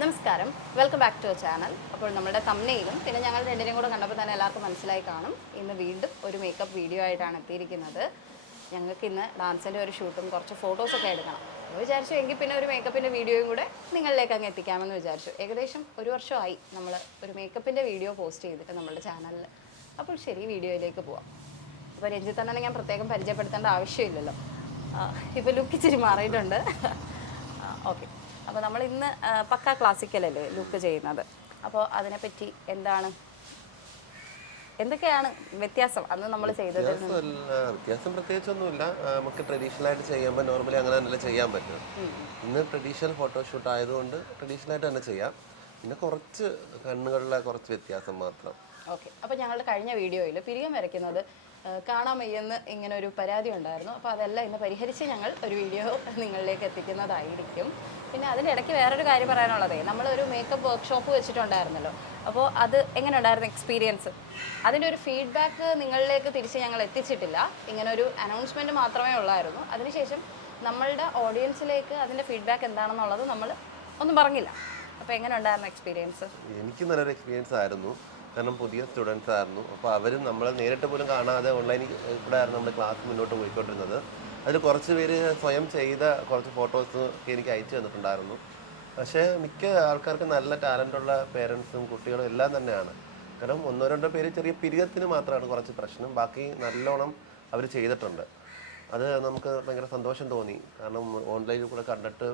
നമസ്കാരം, welcome back to our channel. അപ്പോൾ നമ്മുടെ തംബ്നെയിലും പിന്നെ ഞങ്ങൾ രണ്ടിനെയും കൂടെ കണ്ടപ്പോൾ തന്നെ എല്ലാവർക്കും മനസ്സിലായി കാണും. ഇന്ന് വീണ്ടും ഒരു മേക്കപ്പ് വീഡിയോ ആയിട്ടാണ് എത്തിയിരിക്കുന്നത്. ഞങ്ങൾക്ക് ഇന്ന് ഡാൻസിൻ്റെ ഒരു ഷൂട്ടും കുറച്ച് ഫോട്ടോസൊക്കെ എടുക്കണം. അപ്പോൾ വിചാരിച്ചു എങ്കിൽ പിന്നെ ഒരു മേക്കപ്പിൻ്റെ വീഡിയോയും കൂടെ നിങ്ങളിലേക്ക് അങ്ങ് എത്തിക്കാമെന്ന് വിചാരിച്ചു. ഏകദേശം ഒരു വർഷമായി നമ്മൾ ഒരു മേക്കപ്പിൻ്റെ വീഡിയോ പോസ്റ്റ് ചെയ്തിട്ട് നമ്മുടെ ചാനലിൽ. അപ്പോൾ ശരി, വീഡിയോയിലേക്ക് പോവാം. അപ്പോൾ രഞ്ജിത്തണ്ണനെ ഞാൻ പ്രത്യേകം പരിചയപ്പെടുത്തേണ്ട ആവശ്യമില്ലല്ലോ. ഇപ്പോൾ ലുക്ക് ഇച്ചിരി മാറിയിട്ടുണ്ട്. ഓക്കെ, അപ്പോൾ നമ്മൾ ഇന്ന് പക്ക ക്ലാസിക്കലല്ലേ ലുക്ക് ചെയ്യുന്നത്. അപ്പോൾ അതിനെപ്പറ്റി എന്തൊക്കെയാണ് വ്യത്യാസം അന്ന് നമ്മൾ ചെയ്തത്? വ്യത്യാസം പ്രത്യേകിച്ചൊന്നുമില്ല. നമുക്ക് ട്രഡീഷണൽ ആയിട്ട് ചെയ്യുമ്പോൾ നോർമലി അങ്ങനെ തന്നെ ചെയ്യാൻ പറ്റും. ഇന്ന് ട്രഡീഷണൽ ഫോട്ടോഷൂട്ട് ആയതുകൊണ്ട് ട്രഡീഷണൽ ആയിട്ട് തന്നെ ചെയ്യാം. പിന്നെ കുറച്ച് കണ്ണുകളിലെ കുറച്ച് വ്യത്യാസം മാത്രം. ഓക്കെ, അപ്പോൾ ഞങ്ങളുടെ കഴിഞ്ഞ വീഡിയോയിൽ പിരികം വരയ്ക്കുന്നത് കാണാൻ വയ്യെന്ന് ഇങ്ങനെ ഒരു പരാതി ഉണ്ടായിരുന്നു. അപ്പോൾ അതെല്ലാം ഇന്ന് പരിഹരിച്ച് ഞങ്ങൾ ഒരു വീഡിയോ നിങ്ങളിലേക്ക് എത്തിക്കുന്നതായിരിക്കും. പിന്നെ അതിൻ്റെ ഇടയ്ക്ക് വേറൊരു കാര്യം പറയാനുള്ളതേ, നമ്മളൊരു മേക്കപ്പ് വർക്ക്ഷോപ്പ് വെച്ചിട്ടുണ്ടായിരുന്നല്ലോ. അപ്പോൾ അത് എങ്ങനെ ഉണ്ടായിരുന്നു എക്സ്പീരിയൻസ്? അതിൻ്റെ ഒരു ഫീഡ്ബാക്ക് നിങ്ങളിലേക്ക് തിരിച്ച് ഞങ്ങൾ എത്തിച്ചിട്ടില്ല. ഇങ്ങനെ ഒരു അനൗൺസ്മെൻറ്റ് മാത്രമേ ഉള്ളായിരുന്നു. അതിനുശേഷം നമ്മളുടെ ഓഡിയൻസിലേക്ക് അതിൻ്റെ ഫീഡ്ബാക്ക് എന്താണെന്നുള്ളത് നമ്മൾ ഒന്നും പറഞ്ഞില്ല. അപ്പോൾ എങ്ങനെ ഉണ്ടായിരുന്നു എക്സ്പീരിയൻസ്? എനിക്ക് നല്ലൊരു എക്സ്പീരിയൻസ് ആയിരുന്നു. കാരണം പുതിയ സ്റ്റുഡൻസ് ആയിരുന്നു. അപ്പോൾ അവരും നമ്മളെ നേരിട്ട് പോലും കാണാതെ ഓൺലൈനിൽ കൂടെ ആയിരുന്നു നമ്മുടെ ക്ലാസ് മുന്നോട്ട് പോയിക്കൊണ്ടിരുന്നത്. അതിൽ കുറച്ച് പേര് സ്വയം ചെയ്ത കുറച്ച് ഫോട്ടോസ് എനിക്ക് അയച്ചു തന്നിട്ടുണ്ടായിരുന്നു. പക്ഷേ മിക്ക ആൾക്കാർക്ക് നല്ല ടാലൻ്റുള്ള പേരൻസും കുട്ടികളും എല്ലാം തന്നെയാണ്. കാരണം ഒന്നോ രണ്ടോ പേര് ചെറിയ പിരിയത്തിന് മാത്രമാണ് കുറച്ച് പ്രശ്നം. ബാക്കി നല്ലോണം അവർ ചെയ്തിട്ടുണ്ട്. അത് നമുക്ക് ഭയങ്കര സന്തോഷം തോന്നി. കാരണം ഓൺലൈനിൽ കൂടെ കണ്ടിട്ട്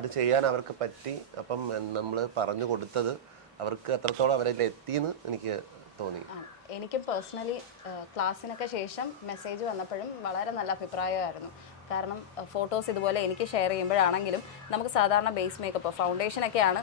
അത് ചെയ്യാൻ അവർക്ക് പറ്റി. അപ്പം നമ്മൾ പറഞ്ഞു കൊടുത്തത് അവർക്ക് എത്രത്തോളം അവരിൽ എത്തിയെന്ന് എനിക്ക് തോന്നി. എനിക്കും പേഴ്സണലി ക്ലാസ്സിനൊക്കെ ശേഷം മെസ്സേജ് വന്നപ്പോഴും വളരെ നല്ല അഭിപ്രായമായിരുന്നു. കാരണം ഫോട്ടോസ് ഇതുപോലെ എനിക്ക് ഷെയർ ചെയ്യുമ്പോഴാണെങ്കിലും നമുക്ക് സാധാരണ ബേസ് മേക്കപ്പ് ഫൗണ്ടേഷനൊക്കെയാണ്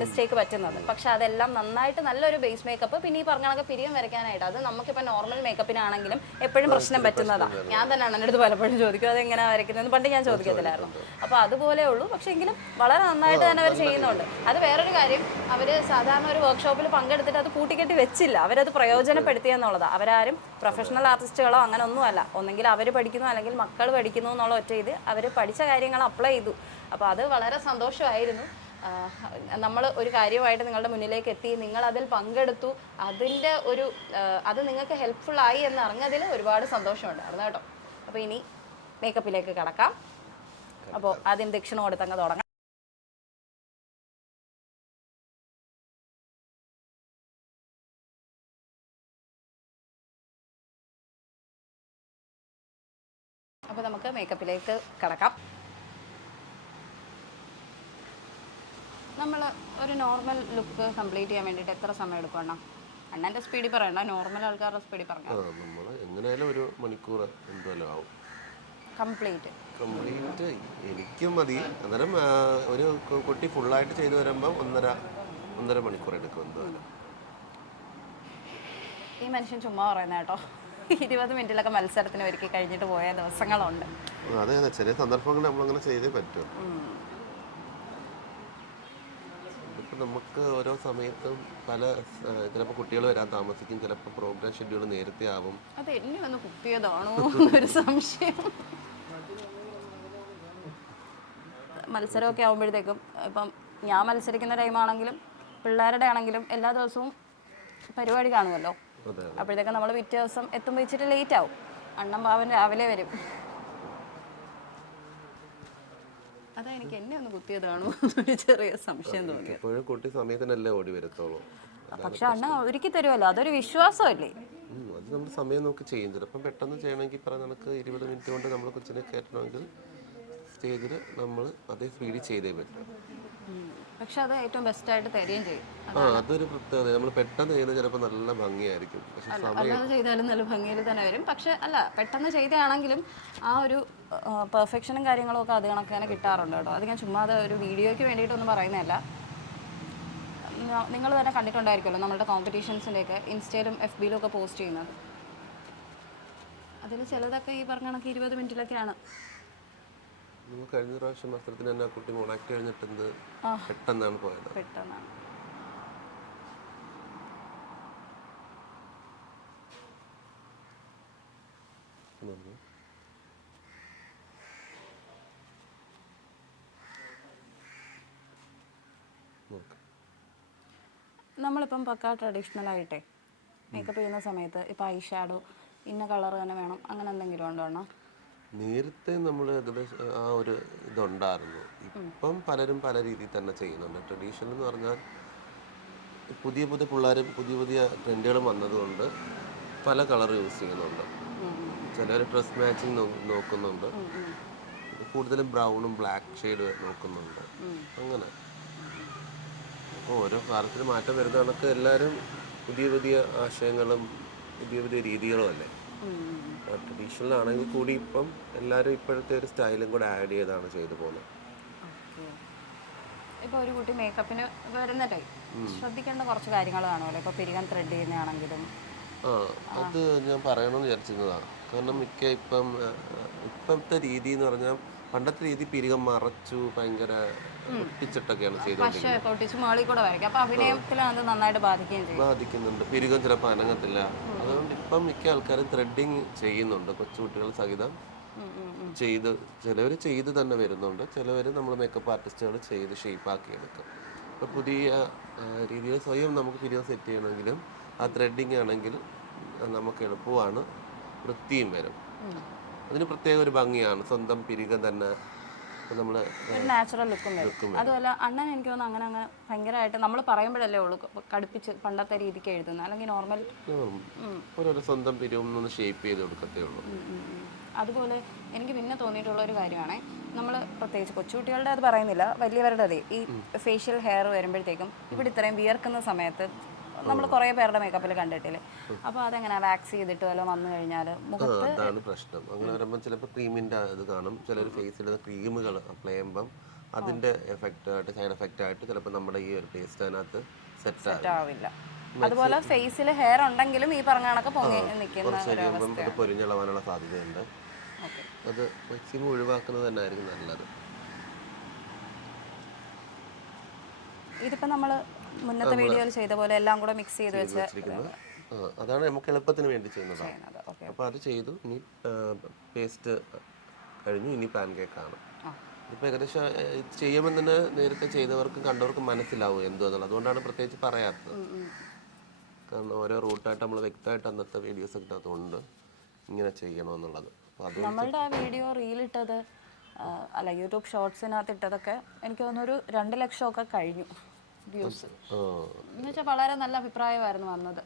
മിസ്റ്റേക്ക് പറ്റുന്നത്. പക്ഷെ അതെല്ലാം നന്നായിട്ട് നല്ലൊരു ബേസ് മേക്കപ്പ്. പിന്നെ ഈ പറഞ്ഞ കണക്ക് പിരിയം വരയ്ക്കാനായിട്ട് അത് നമുക്കിപ്പോൾ നോർമൽ മേക്കപ്പിനാണെങ്കിലും എപ്പോഴും പ്രശ്നം പറ്റുന്നതാണ്. ഞാൻ തന്നെയാണ് എൻ്റെ അടുത്ത് പലപ്പോഴും ചോദിക്കും അതെങ്ങനെയാണ് വരയ്ക്കുന്നതെന്ന്. പണ്ട് ഞാൻ ചോദിക്കത്തില്ലായിരുന്നു. അപ്പോൾ അതുപോലെ ഉള്ളൂ. പക്ഷേ എങ്കിലും വളരെ നന്നായിട്ട് തന്നെ അവർ ചെയ്യുന്നുണ്ട്. അത് വേറൊരു കാര്യം, അവർ സാധാരണ ഒരു വർക്ക്ഷോപ്പിൽ പങ്കെടുത്തിട്ട് അത് കൂട്ടിക്കെട്ടി വെച്ചില്ല. അവരത് പ്രയോജനപ്പെടുത്തിയെന്നുള്ളതാണ്. അവരാരും പ്രൊഫഷണൽ ആർട്ടിസ്റ്റുകളോ അങ്ങനെ ഒന്നുമല്ല. ഒന്നെങ്കിൽ അവർ പഠിക്കുന്നു അല്ലെങ്കിൽ മക്കൾ പഠിക്കുന്നു എന്നുള്ള ഒറ്റ ഇത് അവർ പഠിച്ച കാര്യങ്ങൾ അപ്ലൈ ചെയ്തു. അപ്പോൾ അത് വളരെ സന്തോഷമായിരുന്നു. നമ്മൾ ഒരു കാര്യമായിട്ട് നിങ്ങളുടെ മുന്നിലേക്ക് എത്തി, നിങ്ങളതിൽ പങ്കെടുത്തു, അതിൻ്റെ ഒരു അത് നിങ്ങൾക്ക് ഹെൽപ്ഫുൾ ആയി എന്ന് അറിഞ്ഞതിൽ ഒരുപാട് സന്തോഷമുണ്ടായിരുന്നു കേട്ടോ. അപ്പോൾ ഇനി മേക്കപ്പിലേക്ക് കടക്കാം. അപ്പോൾ ആദ്യം ദക്ഷിണ കൊടുത്തങ്ങ് തുടങ്ങാം. അപ്പോൾ നമുക്ക് മേക്കപ്പിലേക്ക് കടക്കാം. നമ്മൾ ഒരു നോർമൽ ലുക്ക് കംപ്ലീറ്റ് ചെയ്യാൻ വേണ്ടിയിട്ട് എത്ര സമയം എടുക്കണം? അണ്ണൻ്റെ സ്പീഡിൽ പറയണ്ട, നോർമൽ ആൾക്കാരുടെ സ്പീഡിൽ പറഞ്ഞാൽ നമ്മൾ എങ്ങനെയായാലും ഒരു മണിക്കൂർ എന്തായാലും ആവും കംപ്ലീറ്റ്. എനിക്കും മതി. അന്നേരം ഒരു കുട്ടി ഫുള്ളായിട്ട് ചെയ്തു വരുമ്പോൾ ഒന്നര മണിക്കൂർ എടുക്കും എന്തായാലും. ഈ മനുഷ്യൻ ചുമ്മാ പറയുന്ന കേട്ടോ. 20 മിനിറ്റിലൊക്കെ മത്സരത്തിന് ഒരുക്കി കഴിഞ്ഞിട്ട് പോയ ദിവസങ്ങളുണ്ട്. അതെ അതെ, ചെറിയ സന്ദർഭങ്ങളിൽ നമ്മളങ്ങനെ ചെയ്തേ പറ്റും. നമുക്ക് ഓരോ സമയത്തും ചിലപ്പോൾ കുട്ടികൾ വരാൻ താമസിക്കും, ചിലപ്പോൾ പ്രോഗ്രാം ഷെഡ്യൂൾ നേരത്തെ ആവും. അത് എന്നെ ഒന്ന് കുത്തിയതാണോ ഒരു സംശയം. മത്സരമൊക്കെ ആകുമ്പോഴത്തേക്കും ഇപ്പം ഞാൻ മത്സരിക്കുന്ന ടൈമാണെങ്കിലും പിള്ളേരുടെ ആണെങ്കിലും എല്ലാ ദിവസവും പരിപാടി കാണുമല്ലോ. അപ്പോഴത്തേക്കും നമ്മൾ പിറ്റേ ദിവസം എത്തുമ്പോൾ ഇച്ചിരി ലേറ്റ് ആവും. അണ്ണൻ പാവൻ രാവിലെ വരും. അതാ എനിക്ക് എന്നെ ഒന്ന് കുത്തിയതാണോ എന്നൊരു ചെറിയ സംശയം തോന്നി. കുട്ടി സമയത്തിനല്ലേ ഓടി വരത്തോളൂ. പക്ഷെ അണ്ണ ഒരുക്കി തരുമല്ലോ, അതൊരു വിശ്വാസമല്ലേ. അത് നമ്മൾ സമയം നോക്കി ചെയ്യും. ചിലപ്പം പെട്ടെന്ന് ചെയ്യണമെങ്കിൽ പറഞ്ഞ നമുക്ക് 20 മിനിറ്റ് കൊണ്ട് നമ്മൾ കൊച്ചിനെ കയറ്റണമെങ്കിൽ സ്റ്റേജിൽ നമ്മൾ അതേ സ്പീഡിൽ ചെയ്തേ പറ്റും. പക്ഷെ അത് ഏറ്റവും ബെസ്റ്റായിട്ട് തരികയും ചെയ്യും. അതൊരു പ്രത്യേകത. നമ്മൾ പെട്ടെന്ന് ചെയ്യുന്നത് ചിലപ്പോൾ നല്ല ഭംഗിയായിരിക്കും. പക്ഷെ അല്ലാതെ ചെയ്താലും നല്ല ഭംഗിയിൽ തന്നെ വരും. പക്ഷെ അല്ല, പെട്ടെന്ന് ചെയ്തതാണെങ്കിലും ആ ഒരു പെർഫെക്ഷനും കാര്യങ്ങളും ഒക്കെ അത് കണക്ക് തന്നെ കിട്ടാറുണ്ട് കേട്ടോ. അത് ഞാൻ ചുമ്മാ ഒരു വീഡിയോയ്ക്ക് വേണ്ടിയിട്ടൊന്നും പറയുന്നതല്ല. നിങ്ങൾ തന്നെ കണ്ടിട്ടുണ്ടായിരിക്കുമല്ലോ നമ്മളുടെ കോമ്പറ്റീഷൻസിൻ്റെയൊക്കെ ഇൻസ്റ്റയിലും FBയിലും ഒക്കെ പോസ്റ്റ് ചെയ്യുന്നത്. അതിൽ ചിലതൊക്കെ ഈ പറഞ്ഞ കണക്ക് 20 മിനിറ്റിലൊക്കെയാണ്. കഴിഞ്ഞ പ്രാവശ്യം മത്സരത്തിന് തന്നെ കുട്ടി മോണാക്ട് കഴിഞ്ഞിട്ട് പെട്ടെന്നാണ് പോയത്. പെട്ടെന്നാണ്. ഓക്കെ. നമ്മളിപ്പം പക്കാ ട്രഡീഷണൽ ആയിട്ടേ മേക്കപ്പ് ചെയ്യുന്ന സമയത്ത് ഇപ്പം ഐ ഷാഡോ ഇന്ന കളർ തന്നെ വേണം അങ്ങനെ എന്തെങ്കിലും ഉണ്ടോ അണ്ണാ? നേരത്തെ നമ്മൾ ഏകദേശം ആ ഒരു ഇതുണ്ടായിരുന്നു. ഇപ്പം പലരും പല രീതിയിൽ തന്നെ ചെയ്യുന്നുണ്ട്. ട്രഡീഷണൽ എന്ന് പറഞ്ഞാൽ പുതിയ പുതിയ പിള്ളേരും പുതിയ പുതിയ ട്രെൻഡുകളും വന്നതുകൊണ്ട് പല കളർ യൂസ് ചെയ്യുന്നുണ്ട്. ചിലർ ഡ്രസ് മാച്ചിങ് നോക്കുന്നുണ്ട്, കൂടുതലും ബ്രൗണും ബ്ലാക്ക് ഷെയ്ഡ് നോക്കുന്നുണ്ട്. അങ്ങനെ അപ്പോൾ ഓരോ കാലത്തിന് മാറ്റം വരുന്ന കണക്ക് എല്ലാവരും പുതിയ പുതിയ ആശയങ്ങളും പുതിയ പുതിയ രീതികളും അല്ലേ. ട്രഡീഷണൽ ആണെങ്കിൽ കൂടി ഇപ്പം എല്ലാവരും ഇപ്പോഴത്തെ ഒരു സ്റ്റൈലും കൂടെ ആഡ് ചെയ്താണ് ചെയ്തു പോകുന്നത്. ഇപ്പോൾ ഒരു കുട്ടി മേക്കപ്പിന് വരുന്ന ടൈം ശ്രദ്ധിക്കേണ്ട കുറച്ച് കാര്യങ്ങൾ കാണുമല്ലോ. ഇപ്പോൾ പിരികം ത്രെഡ് ചെയ്യുന്നതാണെങ്കിലും. അത് ഞാൻ പറയണമെന്ന് വിചാരിച്ചിരുന്നതാണ്. കാരണം ഇപ്പോഴത്തെ രീതി എന്ന് പറഞ്ഞാൽ പണ്ടത്തെ രീതി പിരികം മറച്ചു ഭയങ്കര ഒട്ടിച്ചിട്ടൊക്കെയാണ് ചെയ്തുകൊണ്ടിരിക്കുന്നത്. ബാധിക്കുന്നുണ്ട്. പിരികം ചിലപ്പോൾ അനങ്ങത്തില്ല. അതുകൊണ്ട് ഇപ്പം മിക്ക ആൾക്കാരും ത്രെഡിങ് ചെയ്യുന്നുണ്ട്. കൊച്ചുകുട്ടികൾ സഹിതം ചിലവർ ചെയ്ത് തന്നെ വരുന്നുണ്ട്. ചിലവർ നമ്മൾ മേക്കപ്പ് ആർട്ടിസ്റ്റുകൾ ചെയ്ത് ഷേപ്പാക്കി എടുക്കും. ഇപ്പോൾ പുതിയ രീതിയിൽ സ്വയം നമുക്ക് പിരികം സെറ്റ് ചെയ്യണമെങ്കിലും ആ ത്രെഡിങ് ആണെങ്കിൽ നമുക്ക് എളുപ്പമാണ്, വൃത്തിയും വരും. അതിന് പ്രത്യേക ഒരു ഭംഗിയാണ്. സ്വന്തം പിരികം തന്നെ നമ്മൾ നാച്ചുറൽ ലുക്കും വരും. അതുപോലെ അണ്ണൻ എനിക്ക് തോന്നുന്നു അങ്ങനെ ഭയങ്കരമായിട്ട് നമ്മൾ പറയുമ്പോഴല്ലേ ഉള്ളൂ കടുപ്പിച്ച് പണ്ടത്തെ രീതിക്ക് എഴുതുന്നത്, അല്ലെങ്കിൽ നോർമൽ ഓരോരോ സ്വന്തം പിരിവൊന്ന് ഷേപ്പ് ചെയ്ത് കൊടുക്കത്തേ ഉള്ളൂ. അതുപോലെ എനിക്ക് പിന്നെ തോന്നിയിട്ടുള്ള ഒരു കാര്യമാണ്, നമ്മൾ പ്രത്യേകിച്ച് കൊച്ചുകുട്ടികളുടെ അത് പറയുന്നില്ല, വലിയവരുടെ അതെ ഈ ഫേഷ്യൽ ഹെയർ വരുമ്പോഴത്തേക്കും ഇവിടെ ഇത്രയും വിയർക്കുന്ന സമയത്ത് നമ്മൾ കുറേ പേരുടെ മേക്കപ്പിൽ കണ്ടിട്ടില്ലേ. അപ്പോൾ അതെങ്ങനെ വാക്സ് ചെയ്തിട്ട് വല്ലതും വന്നു കഴിഞ്ഞാൽ മുഖത്ത് അതാണ് പ്രശ്നം. അങ്ങനെ വരുമ്പോൾ ചിലപ്പോൾ ക്രീമിൻ്റെ ഇത് കാണും. ചിലർ ഫേസിൽ ക്രീമുകൾ അപ്ലൈ ചെയ്യുമ്പം അതിൻ്റെ സൈഡ് എഫക്റ്റ് ആയിട്ട് ചിലപ്പോൾ നമ്മുടെ ഈ ഒരു പേസ്റ്റ് അതിനകത്ത് സെറ്റ് ആവില്ല. അതുപോലെ ഫേസിൽ ഹെയർ ഉണ്ടെങ്കിലും ഈ പറഞ്ഞ കണക്ക് പൊങ്ങി നിൽക്കുന്ന അത് പൊരിഞ്ഞളവാനുള്ള സാധ്യതയുണ്ട്. അത് മാക്സിമം ഒഴിവാക്കുന്നത് തന്നെ ആയിരിക്കും നല്ലത്. ഇതിപ്പോൾ നമ്മൾ മുന്നത്തെ വീഡിയോയിൽ ചെയ്ത പോലെ എല്ലാം കൂടെ മിക്സ് ചെയ്ത് വെച്ചിരിക്കുന്നത് അതാണ് നമുക്ക് എളുപ്പത്തിന് വേണ്ടി ചെയ്യുന്നതാണ്. അപ്പോൾ അത് ചെയ്തു. ഇനി പേസ്റ്റ് കഴിഞ്ഞു, ഇനി പാൻ കേക്കാണ്. ഇപ്പോൾ ഏകദേശം ചെയ്യുമ്പോൾ തന്നെ നേരത്തെ ചെയ്തവർക്കും കണ്ടവർക്കും മനസ്സിലാവും എന്തോ എന്നുള്ളത്. അതുകൊണ്ടാണ് പ്രത്യേകിച്ച് പറയാത്തത്. കാരണം ഓരോ റൂട്ടായിട്ട് നമ്മൾ വ്യക്തമായിട്ട് അന്നത്തെ വീഡിയോസ് കിട്ടാത്തതുകൊണ്ട് ഇങ്ങനെ ചെയ്യണമെന്നുള്ളത്. നമ്മളുടെ ആ വീഡിയോ റീലിട്ടത് അല്ല യൂട്യൂബ് ഷോർട്സിനകത്ത് ഇട്ടതൊക്കെ എനിക്ക് തോന്നുന്നു ഒരു 2 ലക്ഷമൊക്കെ കഴിഞ്ഞു വ്യൂസ്. എന്ന് വെച്ചാൽ വളരെ നല്ല അഭിപ്രായമായിരുന്നു വന്നത്.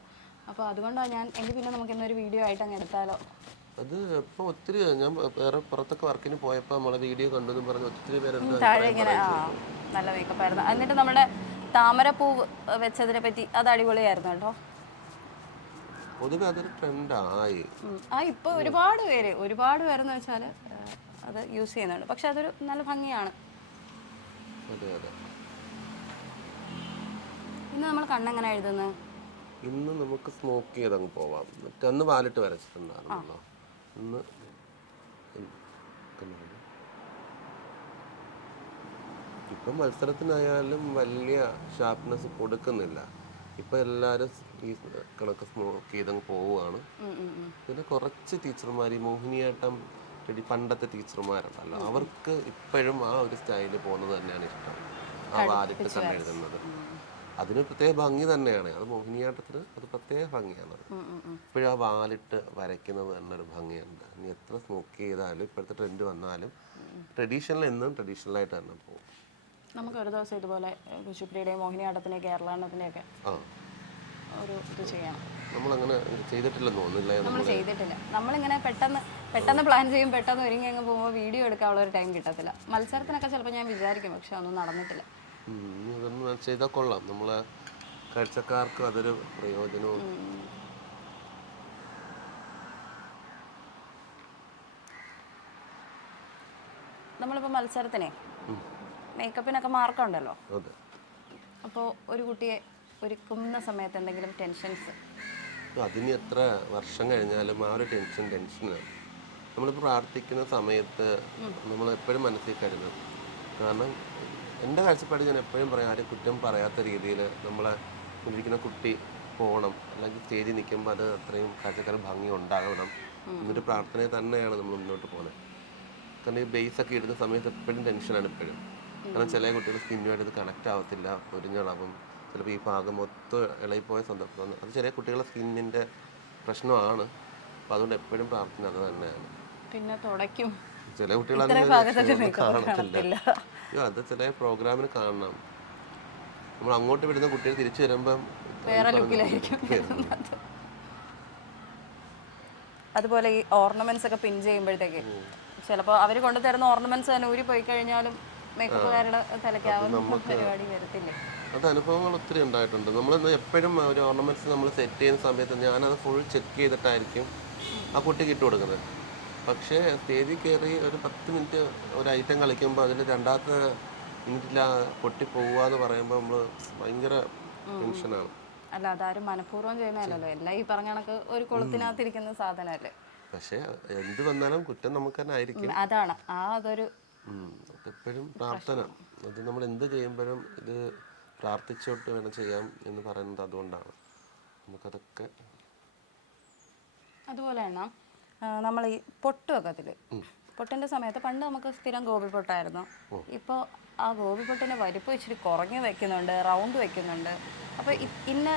അപ്പോൾ അതുകൊണ്ടാണ് എങ്കിൽ പിന്നെ നമുക്ക് ഇന്നൊരു വീഡിയോ ആയിട്ട് അങ്ങ് എടുത്താലോ. അത് ഇപ്പോൾ ഒത്തിരി ഞാൻ വേറെ പുറത്തൊക്കെ വർക്കിന് പോയപ്പോൾ നമ്മളെ വീഡിയോ കണ്ടെന്നും പറഞ്ഞ് ഒത്തിരി പേര് താഴെ ഇങ്ങനെ നല്ല മേക്കപ്പ് ആയിരുന്നു. എന്നിട്ട് നമ്മുടെ താമരപ്പൂ വെച്ചതിനെ പറ്റി അത് അടിപൊളിയായിരുന്നു കേട്ടോ. പൊതുവെ അതൊരു ട്രെൻഡായി. ഇപ്പോൾ ഒരുപാട് പേരെന്ന് വെച്ചാൽ അത് യൂസ് ചെയ്യുന്നുണ്ട്. പക്ഷെ അതൊരു നല്ല ഭംഗിയാണ്. ഇന്ന് നമ്മൾ കണ്ണെങ്ങനെ എഴുതുന്നത്? ഇന്ന് നമുക്ക് സ്മോക്ക് ചെയ്തങ്ങ് പോവാം. അന്ന് വാലിട്ട് വരച്ചിട്ടുണ്ടായിരുന്നല്ലോ. ഇന്ന് ഇപ്പം മത്സരത്തിനായാലും വലിയ ഷാർപ്നെസ് കൊടുക്കുന്നില്ല. ഇപ്പം എല്ലാവരും ഈ കണക്ക് സ്മോക്ക് ചെയ്തങ്ങ് പോവുകയാണ്. പിന്നെ കുറച്ച് ടീച്ചർമാർ, ഈ മോഹിനിയാട്ടം പണ്ടത്തെ ടീച്ചർമാരുണ്ടല്ലോ, അവർക്ക് ഇപ്പോഴും ആ ഒരു സ്റ്റൈലിൽ പോകുന്നത് തന്നെയാണ് ഇഷ്ടം. ആ വാലിട്ട് തന്നെ എഴുതുന്നത് അതിന് പ്രത്യേക ഭംഗി തന്നെയാണ്. അത് മോഹിനിയാട്ടത്തിന് അത് പ്രത്യേക ഭംഗിയാണ്. ഇപ്പോഴും ആ വാലിട്ട് വരയ്ക്കുന്നത് തന്നെ ഒരു ഭംഗിയുണ്ട്. ഇനി എത്ര സ്മോക്ക് ചെയ്താലും ഇപ്പോഴത്തെ ട്രെൻഡ് വന്നാലും ട്രഡീഷണൽ എന്നും ട്രഡീഷണലായിട്ട് തന്നെ പോകും. നമുക്ക് ഒരു ദിവസം ഇതുപോലെ കുച്ചിപ്പുടിയുടെയും മോഹിനിയാട്ടത്തിൻ്റെയും കേരളാട്ടത്തിൻ്റെയൊക്കെ ഒരു ഇത് ചെയ്യണം. നമ്മളങ്ങനെ ചെയ്തിട്ടില്ലെന്ന് തോന്നുന്നില്ല. നമ്മൾ ചെയ്തിട്ടില്ല. നമ്മളിങ്ങനെ പെട്ടെന്ന് പ്ലാൻ ചെയ്യും, പെട്ടെന്ന് ഒരുങ്ങി അങ്ങ് പോകുമ്പോൾ വീഡിയോ എടുക്കാനുള്ള ഒരു ടൈം കിട്ടത്തില്ല. മത്സരത്തിനൊക്കെ ചിലപ്പോൾ ഞാൻ വിചാരിക്കും, പക്ഷെ ഒന്നും നടന്നിട്ടില്ല. ഇതൊന്നും ചെയ്താൽ കൊള്ളാം. നമ്മളെ കാഴ്ചക്കാർക്ക് അതൊരു പ്രയോജനവും. നമ്മളിപ്പോൾ മത്സരത്തിനെ മേക്കപ്പിനൊക്കെ മാർക്കുണ്ടല്ലോ. അപ്പോൾ ഒരു കുട്ടിയെ ഒരുക്കുന്ന സമയത്ത് എന്തെങ്കിലും ടെൻഷൻസ്? അതിന് എത്ര വർഷം കഴിഞ്ഞാലും ആ ഒരു ടെൻഷനാണ്. നമ്മളിപ്പോൾ പ്രാർത്ഥിക്കുന്ന സമയത്ത് നമ്മൾ എപ്പോഴും മനസ്സിൽ കരുതും. കാരണം എൻ്റെ കാഴ്ചപ്പാട് ഞാൻ എപ്പോഴും പറയാം, ആരും കുറ്റം പറയാത്ത രീതിയിൽ നമ്മളെ ഇരിക്കുന്ന കുട്ടി പോകണം, അല്ലെങ്കിൽ സ്റ്റേജിൽ നിൽക്കുമ്പോൾ അത് അത്രയും കാഴ്ചക്കാർ ഭംഗി ഉണ്ടാകണം എന്നൊരു പ്രാർത്ഥനയിൽ തന്നെയാണ് നമ്മൾ മുന്നോട്ട് പോകുന്നത്. കാരണം ഈ ബേസൊക്കെ ഇടുന്ന സമയത്ത് എപ്പോഴും ടെൻഷനാണ്. എപ്പോഴും കാരണം ചില കുട്ടികൾ സ്കിന്നുമായിട്ട് ഇത് കണക്റ്റ് ആവത്തില്ല, പൊരിഞ്ഞളവും, ചിലപ്പോൾ ഈ ഭാഗം മൊത്തം ഇളകിപ്പോയ സന്ദർഭം, അത് ചെറിയ കുട്ടികളുടെ സ്കിന്നിൻ്റെ പ്രശ്നമാണ്. അപ്പോൾ അതുകൊണ്ട് എപ്പോഴും പ്രാർത്ഥന അത് തന്നെയാണ്. പിന്നെ തുടയ്ക്കും ചില കുട്ടികൾ കാണത്തില്ല. അയ്യോ, അത് ചില പ്രോഗ്രാമിന് കാണണം. നമ്മൾ അങ്ങോട്ട് വിടുന്ന കുട്ടികൾ തിരിച്ചു വരുമ്പം വേറെ ലുക്കിലായിരിക്കും. അതുപോലെ ഈ ഓർണമെന്റ്സ് ഒക്കെ പിൻ ചെയ്യുമ്പോഴത്തേക്ക് ചിലപ്പോൾ അവർ കൊണ്ടുതരുന്ന ഓർണമെന്റ്സ് തന്നെ ഊരി പോയി കഴിഞ്ഞാലും മേക്കപ്പുകാരുടെ തലയ്ക്കാവുന്ന പരിപാടി വരത്തില്ലേ? അത് അനുഭവങ്ങൾ ഒത്തിരി ഉണ്ടായിട്ടുണ്ട്. നമ്മൾ എപ്പോഴും ഒരു ഓർണമെന്റ്സ് നമ്മൾ സെറ്റ് ചെയ്യുന്ന സമയത്ത് ഞാനത് ഫുൾ ചെക്ക് ചെയ്തിട്ടായിരിക്കും ആ കുട്ടിക്ക് ഇട്ട് കൊടുക്കുന്നത്. പക്ഷേ സ്റ്റേജിൽ കയറി ഒരു 10 മിനിറ്റ് ഒരു ഐറ്റം കളിക്കുമ്പോൾ അതിൽ രണ്ടാമത്തെ മിനിറ്റിൽ പൊട്ടിപ്പോവുക എന്ന് പറയുമ്പോൾ നമ്മൾ ഭയങ്കര ടെൻഷനാണ്. അല്ല, അതാരും മനഃപൂർവ്വം ചെയ്യുന്നതല്ലല്ലോ, എല്ലാം ഈ പറഞ്ഞ കണക്ക് ഒരു കുളത്തിനകത്തിരിക്കുന്ന സാധനമല്ലേ. പക്ഷേ എന്ത് വന്നാലും കുറ്റം നമുക്ക് തന്നെ ആയിരിക്കും. അതാണ് അതൊരു എപ്പോഴും പ്രാർത്ഥന. അത് നമ്മൾ എന്ത് ചെയ്യുമ്പോഴും ഇത് പ്രാർത്ഥിച്ചോട്ട് വേണം ചെയ്യാം എന്ന് പറയുന്നത് അതുകൊണ്ടാണ്. നമുക്കതൊക്കെ അതുപോലെ തന്നെ നമ്മൾ ഈ പൊട്ട് വെക്കത്തില്, പൊട്ടിന്റെ സമയത്ത് പണ്ട് നമുക്ക് സ്ഥിരം ഗോപി പൊട്ടായിരുന്നു. ഇപ്പോൾ ആ ഗോപി പൊട്ടിന്റെ വലിപ്പം ഇച്ചിരി കുറഞ്ഞു വെക്കുന്നുണ്ട്, റൗണ്ട് വെക്കുന്നുണ്ട്. അപ്പോൾ ഇന്ന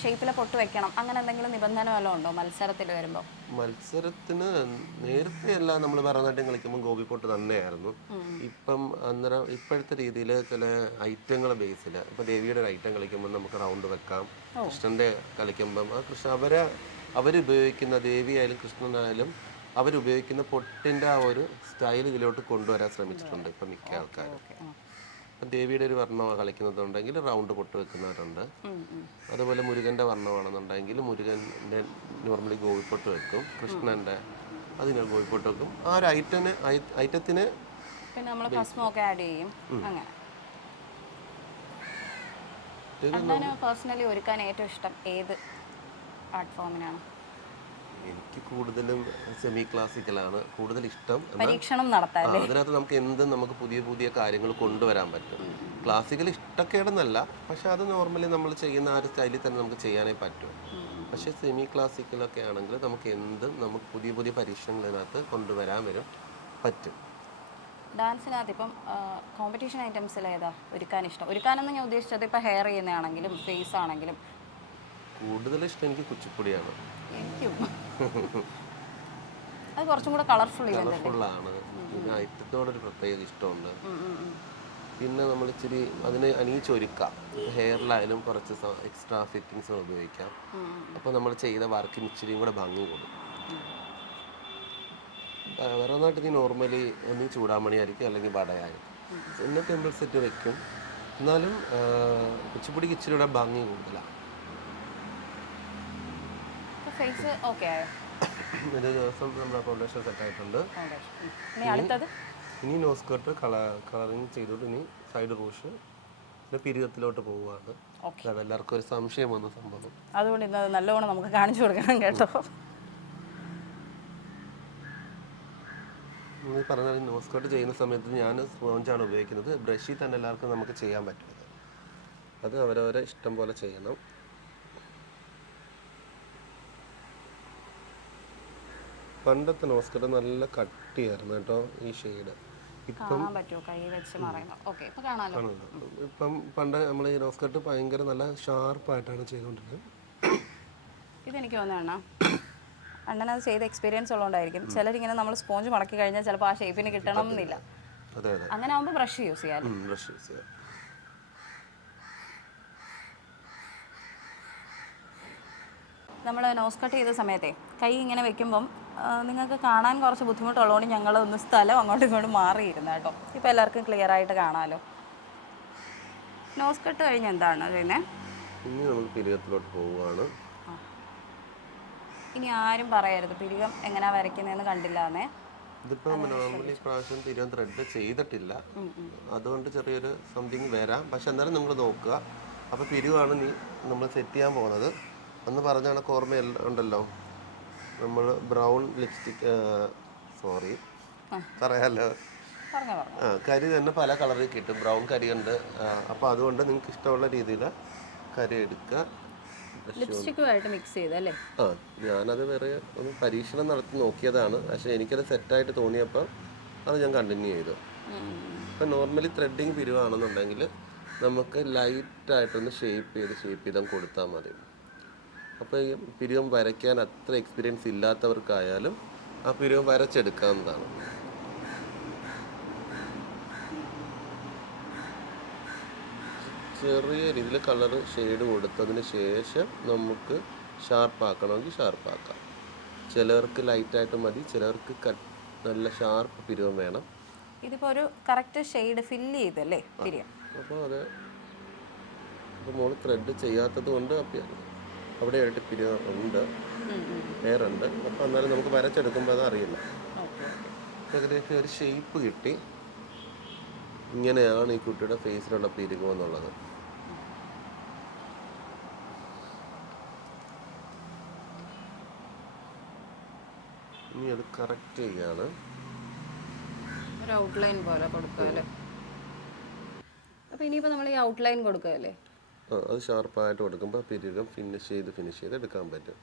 ഷേപ്പിലെ പൊട്ട് വെക്കണം, അങ്ങനെ എന്തെങ്കിലും നിബന്ധന വല്ലതും ഉണ്ടോ മത്സരത്തിൽ വരുമ്പോൾ? മത്സരത്തിന് നേരത്തെ എല്ലാം നമ്മൾ ഭരതനാട്യം കളിക്കുമ്പോൾ ഗോപി പൊട്ട് തന്നെയായിരുന്നു. ഇപ്പം അന്നേരം ഇപ്പോഴത്തെ രീതിയിൽ ചില ഐറ്റങ്ങൾ ബേസിൽ ഇപ്പം ദേവിയുടെ ഒരു ഐറ്റം കളിക്കുമ്പോൾ നമുക്ക് റൗണ്ട് വെക്കാം. കൃഷ്ണന്റെ കളിക്കുമ്പം ആ അവരുപയോഗിക്കുന്ന ദേവിയായാലും കൃഷ്ണനായാലും അവരുപയോഗിക്കുന്ന പൊട്ടിൻ്റെ ആ ഒരു സ്റ്റൈൽ ഇതിലോട്ട് കൊണ്ടുവരാൻ ശ്രമിച്ചിട്ടുണ്ട് ഇപ്പം മിക്ക ആൾക്കാരും. ഇപ്പം ദേവിയുടെ ഒരു വർണ്ണമാണ് കളിക്കുന്നതുണ്ടെങ്കിൽ റൗണ്ട് പൊട്ട് വെക്കുന്നവരുണ്ട്. അതുപോലെ മുരുകൻ്റെ വർണ്ണമാണെന്നുണ്ടെങ്കിൽ മുരുകൻ്റെ നോർമലി ഗോപിപ്പൊട്ട് വെക്കും, കൃഷ്ണൻ്റെ അതിന് ഗോപിപ്പൊട്ട് വെക്കും. ആ ഒരു ഐറ്റത്തിന് പിന്നെ നമ്മൾ ഭസ്മമൊക്കെ ആഡ് ചെയ്യും. അങ്ങനെ പേഴ്സണലി ഒരുക്കാൻ ഏറ്റവും ഇഷ്ടം ഏത് ആർട്ട് ഫോമിനാണ്? എനിക്ക് കൂടുതലും സെമി ക്ലാസിക്കലാണ് കൂടുതൽ ഇഷ്ടം. പരീക്ഷണം നടത്താം. അതിനകത്ത് നമുക്ക് എന്തും നമുക്ക് പുതിയ പുതിയ കാര്യങ്ങൾ കൊണ്ടുവരാൻ പറ്റും. ക്ലാസിക്കൽ ഇഷ്ടക്കേടെന്നല്ല, പക്ഷെ അത് നോർമലി നമ്മൾ ചെയ്യുന്ന ആ ഒരു സ്റ്റൈലിൽ തന്നെ നമുക്ക് ചെയ്യാനേ പറ്റും. പക്ഷെ സെമി ക്ലാസിക്കലൊക്കെ ആണെങ്കിൽ നമുക്ക് എന്തും നമുക്ക് പുതിയ പുതിയ പരീക്ഷണങ്ങൾ ഇതിനകത്ത് കൊണ്ടുവരാൻ പറ്റും. ഡാൻസിനകത്ത് ഇപ്പം കോമ്പറ്റീഷൻ ഐറ്റംസിൽ ഏതാ ഒരുക്കാൻ ഇഷ്ടം? ഒരുക്കാനെന്ന് ഞാൻ ഉദ്ദേശിച്ചത് ഇപ്പം ഹെയർ ചെയ്യുന്നതാണെങ്കിലും ഫേസ് ആണെങ്കിലും. കൂടുതൽ ഇഷ്ടം എനിക്ക് കുച്ചിപ്പുടിയാണ്. എനിക്കും അത് കുറച്ചും കൂടെ കളർഫുള്ളാണ്. പിന്നെ ഐറ്റത്തോടൊരു പ്രത്യേക ഇഷ്ടമുണ്ട്. പിന്നെ നമ്മൾ ഇച്ചിരി അതിനെ അണിയിച്ചൊരുക്കാം. ഹെയറിലായാലും കുറച്ച് എക്സ്ട്രാ ഫിറ്റിങ്സ് ഉപയോഗിക്കാം. അപ്പോൾ നമ്മൾ ചെയ്ത വർക്കിന് ഇച്ചിരിയും കൂടെ ഭംഗി കൊടുക്കും. വേറെ നാട്ടിൽ നോർമലി ഒന്നീ ചൂടാമണി ആയിരിക്കും അല്ലെങ്കിൽ വടയായിരിക്കും. പിന്നെ ടെമ്പിൾ സെറ്റ് വെക്കും. എന്നാലും കുച്ചിപ്പുടിക്ക് ഇച്ചിരി കൂടെ ഭംഗി കൂടുതലാണ്. ഒരു ദിവസം നമ്മുടെ ഫൗണ്ടേഷൻ സെറ്റ് ആയിട്ടുണ്ട്. ഇനി നോസ് കട്ട് കളറിങ് ചെയ്തോട്ട് ഇനി സൈഡ് റൂഷ് പിന്നെ പിരികത്തിലോട്ട് പോവുകയാണ്. അതെല്ലാവർക്കും ഒരു സംശയം വന്ന സംഭവം, അതുകൊണ്ട് ഇന്ന് നല്ലോണം നമുക്ക് കാണിച്ചു കൊടുക്കണം കേട്ടോ. നീ പറഞ്ഞാൽ നോസ് കട്ട് ചെയ്യുന്ന സമയത്ത് ഞാൻ സ്പോഞ്ചാണ് ഉപയോഗിക്കുന്നത്. ബ്രഷിൽ തന്നെ എല്ലാവർക്കും നമുക്ക് ചെയ്യാൻ പറ്റുന്നത്. അത് അവരവരെ ഇഷ്ടം പോലെ ചെയ്യണം. പണ്ടത്തെ നോസ് കട്ട് നല്ല കട്ടിയായിരുന്നു കേട്ടോ ഈ ഷെയ്ഡ്. ഇപ്പം പണ്ട് നമ്മൾ ഈ നോസ് കട്ട് ഭയങ്കര നല്ല ഷാർപ്പായിട്ടാണ് ചെയ്തുകൊണ്ടിരുന്നത്. ഇതെനിക്ക് തോന്നുകയാണ് അണ്ണനത് ചെയ്ത എക്സ്പീരിയൻസ് ഉള്ളതുകൊണ്ടായിരിക്കും. ചിലരിങ്ങനെ നമ്മൾ സ്പോഞ്ച് മടക്കി കഴിഞ്ഞാൽ ചിലപ്പോൾ ആ ഷേപ്പിന് കിട്ടണം എന്നില്ല. അങ്ങനെ ആകുമ്പോൾ ബ്രഷ് യൂസ് ചെയ്യാം. നമ്മൾ നോസ് കട്ട് ചെയ്ത സമയത്തെ കൈ ഇങ്ങനെ വെക്കുമ്പം നിങ്ങൾക്ക് കാണാൻ കുറച്ച് ബുദ്ധിമുട്ടുള്ളതുകൊണ്ട് ഞങ്ങൾ ഒന്ന് സ്ഥലം അങ്ങോട്ടും ഇങ്ങോട്ടും മാറിയിരുന്നു കേട്ടോ. ഇപ്പോൾ എല്ലാവർക്കും ക്ലിയർ ആയിട്ട് കാണാമല്ലോ. നോസ് കട്ട് കഴിഞ്ഞ് എന്താണ് ചെയ്യുന്നത്? ഇനി നമ്മൾ പിരികത്തിലോട്ട് പോവുകയാണ്. ഇനി ആരും പറയരുത് പിരികം എങ്ങനെയാ വരയ്ക്കുന്നതെന്ന് കണ്ടില്ല എന്നേ. ഇതിപ്പോൾ നോർമലി പ്രാവശ്യം പിരികം ത്രെഡ് ചെയ്തിട്ടില്ല, അതുകൊണ്ട് ചെറിയൊരു സംതിങ് വരാം. പക്ഷെ എന്നാലും നിങ്ങൾ നോക്കുക. അപ്പോൾ പിരിവാണ് നമ്മൾ സെറ്റ് ചെയ്യാൻ പോകുന്നത്. അന്ന് പറഞ്ഞ കണക്ക് ഓർമ്മ ഉണ്ടല്ലോ, നമ്മൾ ബ്രൗൺ ലിപ്സ്റ്റിക് പറയാമല്ലോ, കരി തന്നെ പല കളറിൽ കിട്ടും. ബ്രൗൺ കരി ഉണ്ട്. അപ്പോൾ അതുകൊണ്ട് നിങ്ങൾക്ക് ഇഷ്ടമുള്ള രീതിയിൽ കരി എടുക്കുക. മിക്സ് ചെയ്തല്ലേ? ഞാനത് വേറെ ഒന്ന് പരീക്ഷണം നടത്തി നോക്കിയതാണ്. പക്ഷെ എനിക്കത് സെറ്റായിട്ട് തോന്നിയപ്പോൾ അത് ഞാൻ കണ്ടിന്യൂ ചെയ്തു. ഇപ്പം നോർമലി ത്രെഡിങ് പിരിവാണെന്നുണ്ടെങ്കിൽ നമുക്ക് ലൈറ്റായിട്ടൊന്ന് ഷേപ്പ് ചെയ്ത് കൊടുത്താൽ മതി. അപ്പോൾ ഈ പിരിവം വരയ്ക്കാൻ അത്ര എക്സ്പീരിയൻസ് ഇല്ലാത്തവർക്കായാലും ആ പിരിവം വരച്ചെടുക്കാവുന്നതാണ്. ചെറിയ രീതിയിൽ കളർ ഷെയ്ഡ് കൊടുത്തതിന് ശേഷം നമുക്ക് ഷാർപ്പാക്കണമെങ്കിൽ ഷാർപ്പാക്കാം. ചിലർക്ക് ലൈറ്റായിട്ട് മതി, ചിലർക്ക് നല്ല ഷാർപ്പ് പിരിവം വേണം. ഇതിപ്പോൾ ഒരു കറക്റ്റ് ഷെയ്ഡ് ഫില്ല് ചെയ്തല്ലേ പിരിയം. അപ്പോൾ അത് ഇപ്പോൾ മോള് ത്രെഡ് ചെയ്യാത്തത് കൊണ്ട് അവിടെയായിട്ട് പിരിവം ഉണ്ട്, വേറുണ്ട്. അപ്പോൾ എന്നാലും നമുക്ക് വരച്ചെടുക്കുമ്പോൾ അത് അറിയില്ല. ഏകദേശം ഒരു ഷേപ്പ് കിട്ടി. ഇങ്ങനെയാണ് ഈ കുട്ടിയുടെ ഫേസിലുള്ള പിരികം എന്നുള്ളത്. ഇനി അത് കറക്റ്റ് ചെയ്യാണ്. ഒരു ഔട്ട്ലൈൻ പോലെ കൊടുക്കാല്ലേ. അപ്പോൾ ഇനിയിപ്പോൾ നമ്മൾ ഈ ഔട്ട്ലൈൻ കൊടുക്കുകയല്ലേ? അത് ഷാർപ്പായിട്ട് കൊടുക്കുമ്പോൾ പിരികം ഫിനിഷ് ചെയ്ത് എടുക്കാൻ പറ്റും.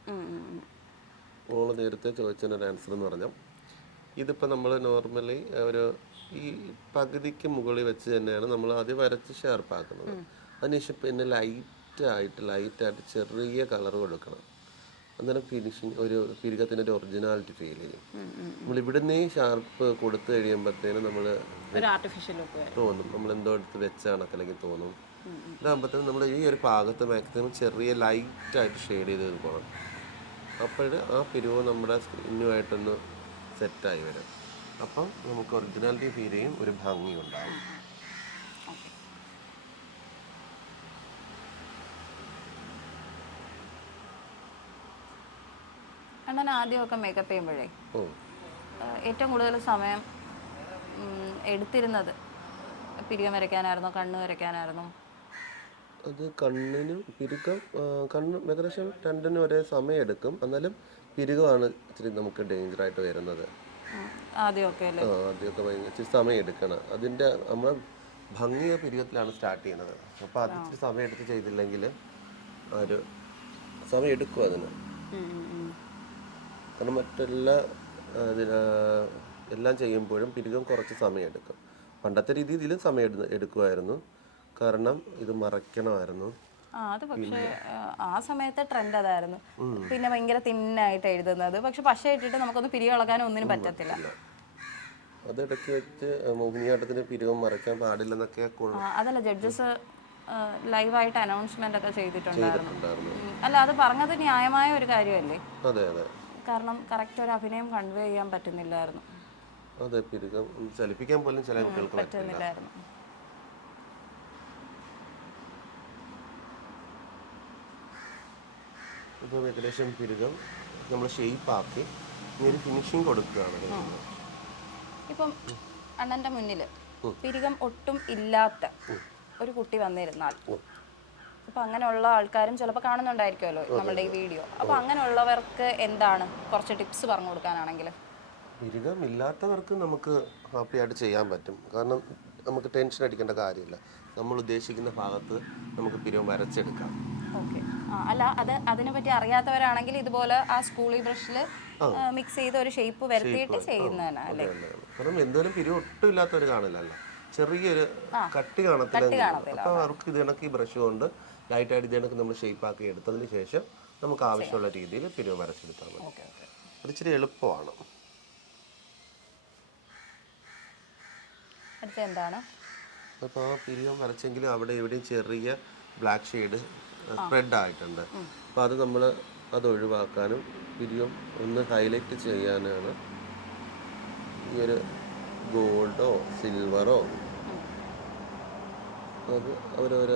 ഓള് നേരത്തെ ചോദിച്ചതിനൊരു ആൻസർ എന്ന് പറഞ്ഞാൽ ഇതിപ്പോൾ നമ്മൾ നോർമലി ഒരു ഈ പകുതിക്ക് മുകളിൽ വെച്ച് തന്നെയാണ് നമ്മൾ ആദ്യം വരച്ച് ഷാർപ്പാക്കുന്നത്. അതിനുശേഷം പിന്നെ ലൈറ്റായിട്ട് ചെറിയ കളർ കൊടുക്കണം. അന്നേരം ഫിനിഷിങ് ഒരു പിരികത്തിൻ്റെ ഒരു ഒറിജിനാലിറ്റി ഫീൽ ചെയ്യും. നമ്മൾ ഇവിടുന്നേ ഷാർപ്പ് കൊടുത്തു കഴിയുമ്പോഴത്തേനും നമ്മൾ തോന്നും നമ്മൾ എന്തോ എടുത്ത് വെച്ച കണക്കിലേക്ക് തോന്നും. ഇതാകുമ്പോഴത്തേനും നമ്മൾ ഈ ഒരു ഭാഗത്ത് മാക്സിമം ചെറിയ ലൈറ്റായിട്ട് ഷെയ്ഡ് ചെയ്ത് പോകണം. അപ്പോൾ ആ പിരിവ് നമ്മുടെ സ്കിന്നുമായിട്ടൊന്ന് സെറ്റായി വരും. അപ്പം നമുക്ക് ഒറിജിനാലിറ്റി ഫീൽ ചെയ്യും, ഒരു ഭംഗി ഉണ്ടാവും. അണ്ണൻ ആദ്യമൊക്കെ മേക്കപ്പ് ചെയ്യുമ്പോഴേ ഏറ്റവും കൂടുതൽ സമയം എടുത്തിരുന്നത് പിരികം വരയ്ക്കാനായിരുന്നോ കണ്ണ് വരയ്ക്കാനായിരുന്നോ? അത് കണ്ണിനും പിരുക്കം കണ്ണും ഏകദേശം രണ്ടിനും ഒരേ സമയം എടുക്കും. എന്നാലും പിരുകമാണ് ഇച്ചിരി നമുക്ക് ഡേഞ്ചറായിട്ട് വരുന്നത്. ആദ്യമൊക്കെ ഭയങ്കര ഇച്ചിരി സമയം എടുക്കണം. അതിൻ്റെ നമ്മൾ ഭംഗിയ പിരുകത്തിലാണ് സ്റ്റാർട്ട് ചെയ്യുന്നത്. അപ്പോൾ അത് ഇച്ചിരി സമയം എടുത്ത് ചെയ്തില്ലെങ്കിൽ ഒരു സമയം എടുക്കും അതിന്. കാരണം എല്ലാം ചെയ്യുമ്പോഴും പിരുകം കുറച്ച് സമയം എടുക്കും. പണ്ടത്തെ രീതിയിൽ ഇതിലും സമയം എടുക്കുമായിരുന്നു. കാരണം ഇത് മറയ്ക്കണമായിരുന്നു. അത് പക്ഷേ ആ സമയത്തെ ട്രെൻഡ് അതായിരുന്നു. പിന്നെ ഭയങ്കര തിന്നായിട്ട് എഴുതുന്നത്. പക്ഷെ പശ ഇട്ടിട്ട് നമുക്കൊന്ന് പിരികം ഇളകാനും ഒന്നിനും പറ്റത്തില്ല. അത് ഇടയ്ക്ക് വെച്ച് മോഹിനിയാട്ടത്തിന് പിരികം മറയ്ക്കാൻ പാടില്ലെന്നൊക്കെ അതല്ല ജഡ്ജസ് ലൈവായിട്ട് അനൗൺസ്മെന്റ് ഒക്കെ ചെയ്തിട്ടുണ്ടായിരുന്നു. അല്ല അത് പറഞ്ഞത് ന്യായമായ ഒരു കാര്യമല്ലേ? അതെ അതെ. കാരണം കറക്റ്റ് ഒരു അഭിനയം കൺവേ ചെയ്യാൻ പറ്റുന്നില്ലായിരുന്നു. അതെ, പിരികം ചലിപ്പിക്കാൻ പോലും ചില കുട്ടികൾക്ക് പറ്റുന്നില്ലായിരുന്നു. ഇപ്പോൾ ഏകദേശം പിരികം നമ്മൾ ഷേപ്പാക്കി ഒരു ഫിനിഷിങ് കൊടുക്കുകയാണ്. ഇപ്പം അണ്ണൻ്റെ മുന്നിൽ പിരികം ഒട്ടും ഇല്ലാത്ത ഒരു കുട്ടി വന്നിരുന്നാൽ അപ്പം അങ്ങനെയുള്ള ആൾക്കാരും ചിലപ്പോൾ കാണുന്നുണ്ടായിരിക്കുമല്ലോ നമ്മുടെ ഈ വീഡിയോ. അപ്പോൾ അങ്ങനെയുള്ളവർക്ക് എന്താണ് കുറച്ച് ടിപ്സ് പറഞ്ഞു കൊടുക്കാനാണെങ്കിൽ? പിരികം ഇല്ലാത്തവർക്ക് നമുക്ക് ഹാപ്പിയായിട്ട് ചെയ്യാൻ പറ്റും. കാരണം നമുക്ക് ടെൻഷൻ അടിക്കേണ്ട കാര്യമില്ല. നമ്മൾ ഉദ്ദേശിക്കുന്ന ഭാഗത്ത് നമുക്ക് പിരികം വരച്ചെടുക്കാം. ഓക്കെ. അല്ല അതിനെപ്പറ്റി അറിയാത്തവരാണെങ്കിൽ ഇതുപോലെ ആ സ്കൂളി ബ്രഷിൽ മിക്സ് ചെയ്ത് ഒരു ഷേപ്പ് വരുത്തിയിട്ട് ചെയ്യുന്നതാണ് അല്ലേ? കാരണം എന്തായാലും പിരിവ് ഒട്ടും ഇല്ലാത്തവർ കാണില്ലല്ലോ, ചെറിയൊരു കട്ടി കാണത്തില്ല. അപ്പോൾ അവർക്ക് ഇത് കണക്ക് ഈ ബ്രഷ് കൊണ്ട് ലൈറ്റായിട്ട് ഇത് കണക്ക് നമ്മൾ ഷേപ്പാക്കി എടുത്തതിന് ശേഷം നമുക്ക് ആവശ്യമുള്ള രീതിയിൽ പിരിവ് വരച്ചെടുത്താൽ മതി. അത് ഇച്ചിരി എളുപ്പമാണ്. അടുത്ത എന്താണ്? അപ്പോൾ ആ പിരികം വരച്ചെങ്കിലും അവിടെ എവിടെയും ചെറിയ ബ്ലാക്ക് ഷെയ്ഡ് സ്പ്രെഡ് ആയിട്ടുണ്ട്. അപ്പോൾ അത് നമ്മൾ അത് ഒഴിവാക്കാനും പിരികം ഒന്ന് ഹൈലൈറ്റ് ചെയ്യാനാണ് ഈ ഒരു ഗോൾഡോ സിൽവറോ, അത് അവരവർ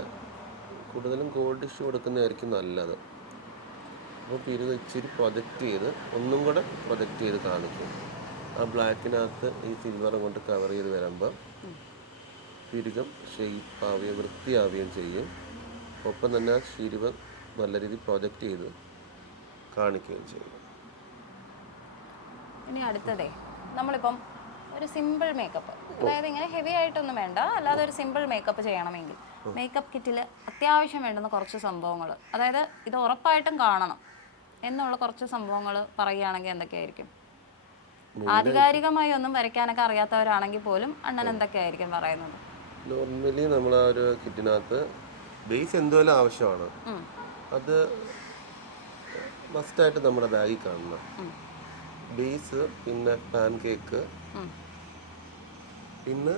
കൂടുതലും ഗോൾഡ് ഇഷ്യൂ കൊടുക്കുന്നതായിരിക്കും നല്ലത്. അപ്പോൾ പിരികം ഇച്ചിരി പ്രൊജക്റ്റ് ചെയ്ത് ഒന്നും കൂടെ പ്രൊജക്റ്റ് ചെയ്ത് കാണിക്കും. ആ ബ്ലാക്കിനകത്ത് ഈ സിൽവറും കൊണ്ട് കവർ ചെയ്ത് വരുമ്പോൾ പിരികം ഷെയ്പ്പാവുകയും വൃത്തിയാവുകയും ചെയ്യും. ഒപ്പം തന്നെ ആ ശിരിവ് നല്ല രീതിയിൽ പ്രൊജക്റ്റ് ചെയ്ത് കാണിക്കുകയും ചെയ്യും. ഇനി അടുത്തതേ നമ്മളിപ്പം ഒരു സിമ്പിൾ മേക്കപ്പ്, അതായത് ഇങ്ങനെ ഹെവി ആയിട്ടൊന്നും വേണ്ട, അല്ലാതെ ഒരു സിമ്പിൾ മേക്കപ്പ് ചെയ്യണമെങ്കിൽ മേക്കപ്പ് കിറ്റിൽ അത്യാവശ്യം വേണ്ടുന്ന കുറച്ച് സംഭവങ്ങൾ, അതായത് ഇത് ഉറപ്പായിട്ടും കാണണം എന്നുള്ള കുറച്ച് സംഭവങ്ങൾ പറയുകയാണെങ്കിൽ എന്തൊക്കെയായിരിക്കും? ആധികാരികമായി ഒന്നും വരയ്ക്കാനൊക്കെ അറിയാത്തവരാണെങ്കിൽ പോലും അണ്ണൻ എന്തൊക്കെയായിരിക്കും പറയുന്നത്? നോർമലി നമ്മൾ ആ ഒരു കിറ്റിനകത്ത് ബേസ് എന്തുപോലെ ആവശ്യമാണ് അത് മസ്റ്റായിട്ട് നമ്മുടെ ബാഗിൽ കാണണം. ബേസ്, പിന്നെ പാൻ കേക്ക്, പിന്നെ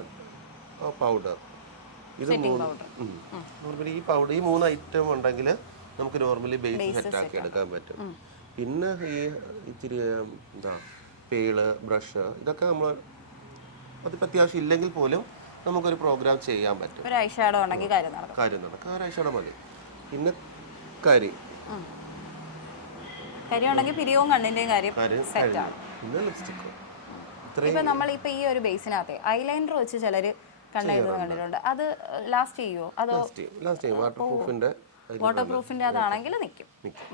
ആ പൗഡർ. ഇത് നോർമലി ഈ മൂന്ന് ഐറ്റം ഉണ്ടെങ്കിൽ നമുക്ക് നോർമലി ബേസ് സെറ്റാക്കി എടുക്കാൻ പറ്റും. പിന്നെ ഈ ഇച്ചിരി പേള്, ബ്രഷ്, ഇതൊക്കെ നമ്മൾ അതിപ്പോൾ അത്യാവശ്യം ഇല്ലെങ്കിൽ പോലും നമുക്കൊരു പ്രോഗ്രാം ചെയ്യാൻ പറ്റും. ഒരു ഐഷാഡോ ഉണ്ടെങ്കിൽ കാര്യം നടക്കും. ഒരു ഐഷാഡോ മതി. പിന്നെ കരി ഉണ്ടെങ്കിൽ പിരിയവും കണ്ണിന്റെയും കാര്യം സെറ്റാണ്. പിന്നെ ലിപ്സ്റ്റിക്. ഇപ്പൊ നമ്മളിപ്പോ ഈ ഒരു ബേസിനകത്തെ ഐലൈനർ വെച്ച് ചിലര് കണ്ണെഴുതുന്നത് കണ്ടിട്ടുണ്ട്. അത് ലാസ്റ്റ് ചെയ്യുമോ? അതോ വാട്ടർ പ്രൂഫിന്റെ അതാണെങ്കിൽ നിൽക്കും,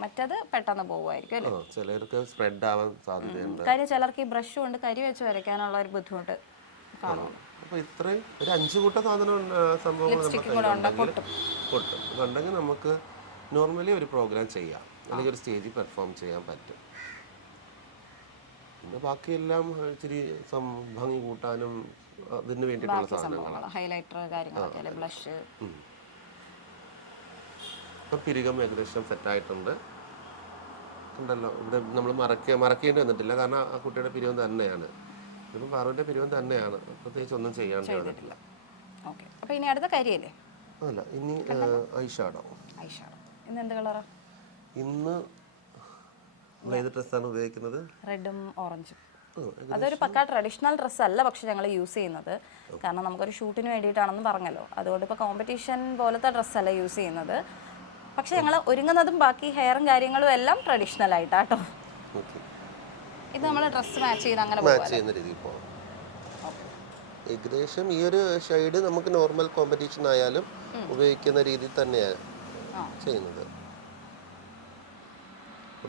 മറ്റത് പെട്ടെന്ന് പോകുമായിരിക്കും അല്ലേ? ചിലർക്ക് സ്പ്രെഡ് ആവാൻ സാധ്യതയുണ്ട്. കാര്യം ചിലർക്ക് ഈ ബ്രഷ് കൊണ്ട് കരി വെച്ച് വരയ്ക്കാനുള്ള ഒരു ബുദ്ധിമുട്ട് കാണും. അപ്പോൾ ഇത്രയും ഒരു 5 കൂട്ട സംഭവങ്ങൾ പൊട്ടും. നമുക്ക് നോർമലി ഒരു പ്രോഗ്രാം ചെയ്യാം, അല്ലെങ്കിൽ ഒരു സ്റ്റേജിൽ പെർഫോം ചെയ്യാൻ പറ്റും. പിന്നെ ബാക്കിയെല്ലാം ഇച്ചിരി ഭംഗി കൂട്ടാനും അതിന് വേണ്ടിയിട്ടുള്ള സാധനങ്ങൾ, ഹൈലൈറ്റർ കാര്യങ്ങളൊക്കെ, ബ്ലഷ്. ഇപ്പം പിരികം ഏകദേശം സെറ്റായിട്ടുണ്ട്. ഉണ്ടല്ലോ, ഇവിടെ നമ്മൾ മറക്കേണ്ടി വന്നിട്ടില്ല, കാരണം ആ കുട്ടിയുടെ പിരിവം തന്നെയാണ്. ഇപ്പം പാറുവിൻ്റെ പിരിവം തന്നെയാണ്, പ്രത്യേകിച്ച് ഒന്നും ചെയ്യാണ്ട് വന്നിട്ടില്ല. അപ്പോൾ ഇനി അടുത്ത കാര്യമല്ലേ? അല്ല, ഇനി ഐഷാഡോ. ഇന്ന് എന്ത് കളറാ? ഇന്ന് ഏത് ഡ്രസ്സാണ് ഉപയോഗിക്കുന്നത്? റെഡും ഓറഞ്ചും. അതൊരു പക്കാ ട്രഡീഷണൽ ഡ്രസ്സ് അല്ല, പക്ഷെ ഞങ്ങൾ യൂസ് ചെയ്യുന്നത് കാരണം നമുക്കൊരു ഷൂട്ടിന് വേണ്ടിയിട്ടാണെന്ന് പറഞ്ഞല്ലോ. അതുകൊണ്ട് ഇപ്പോൾ കോമ്പറ്റീഷൻ പോലത്തെ ഡ്രസ്സല്ല യൂസ് ചെയ്യുന്നത്. പക്ഷെ ഞങ്ങൾ ഒരുങ്ങുന്നതും ബാക്കി ഹെയറും കാര്യങ്ങളും എല്ലാം ട്രഡീഷണൽ ആയിട്ടാട്ടോ. ഇത് നമ്മൾ ഡ്രസ്സ് മാച്ച് ചെയ്ത് അങ്ങനെ ചെയ്യുന്ന രീതിയിൽ പോകാം. ഏകദേശം ഈ ഒരു ഷെയ്ഡ് നമുക്ക് നോർമൽ കോമ്പറ്റീഷൻ ആയാലും ഉപയോഗിക്കുന്ന രീതിയിൽ തന്നെയാണ് ചെയ്യുന്നത്.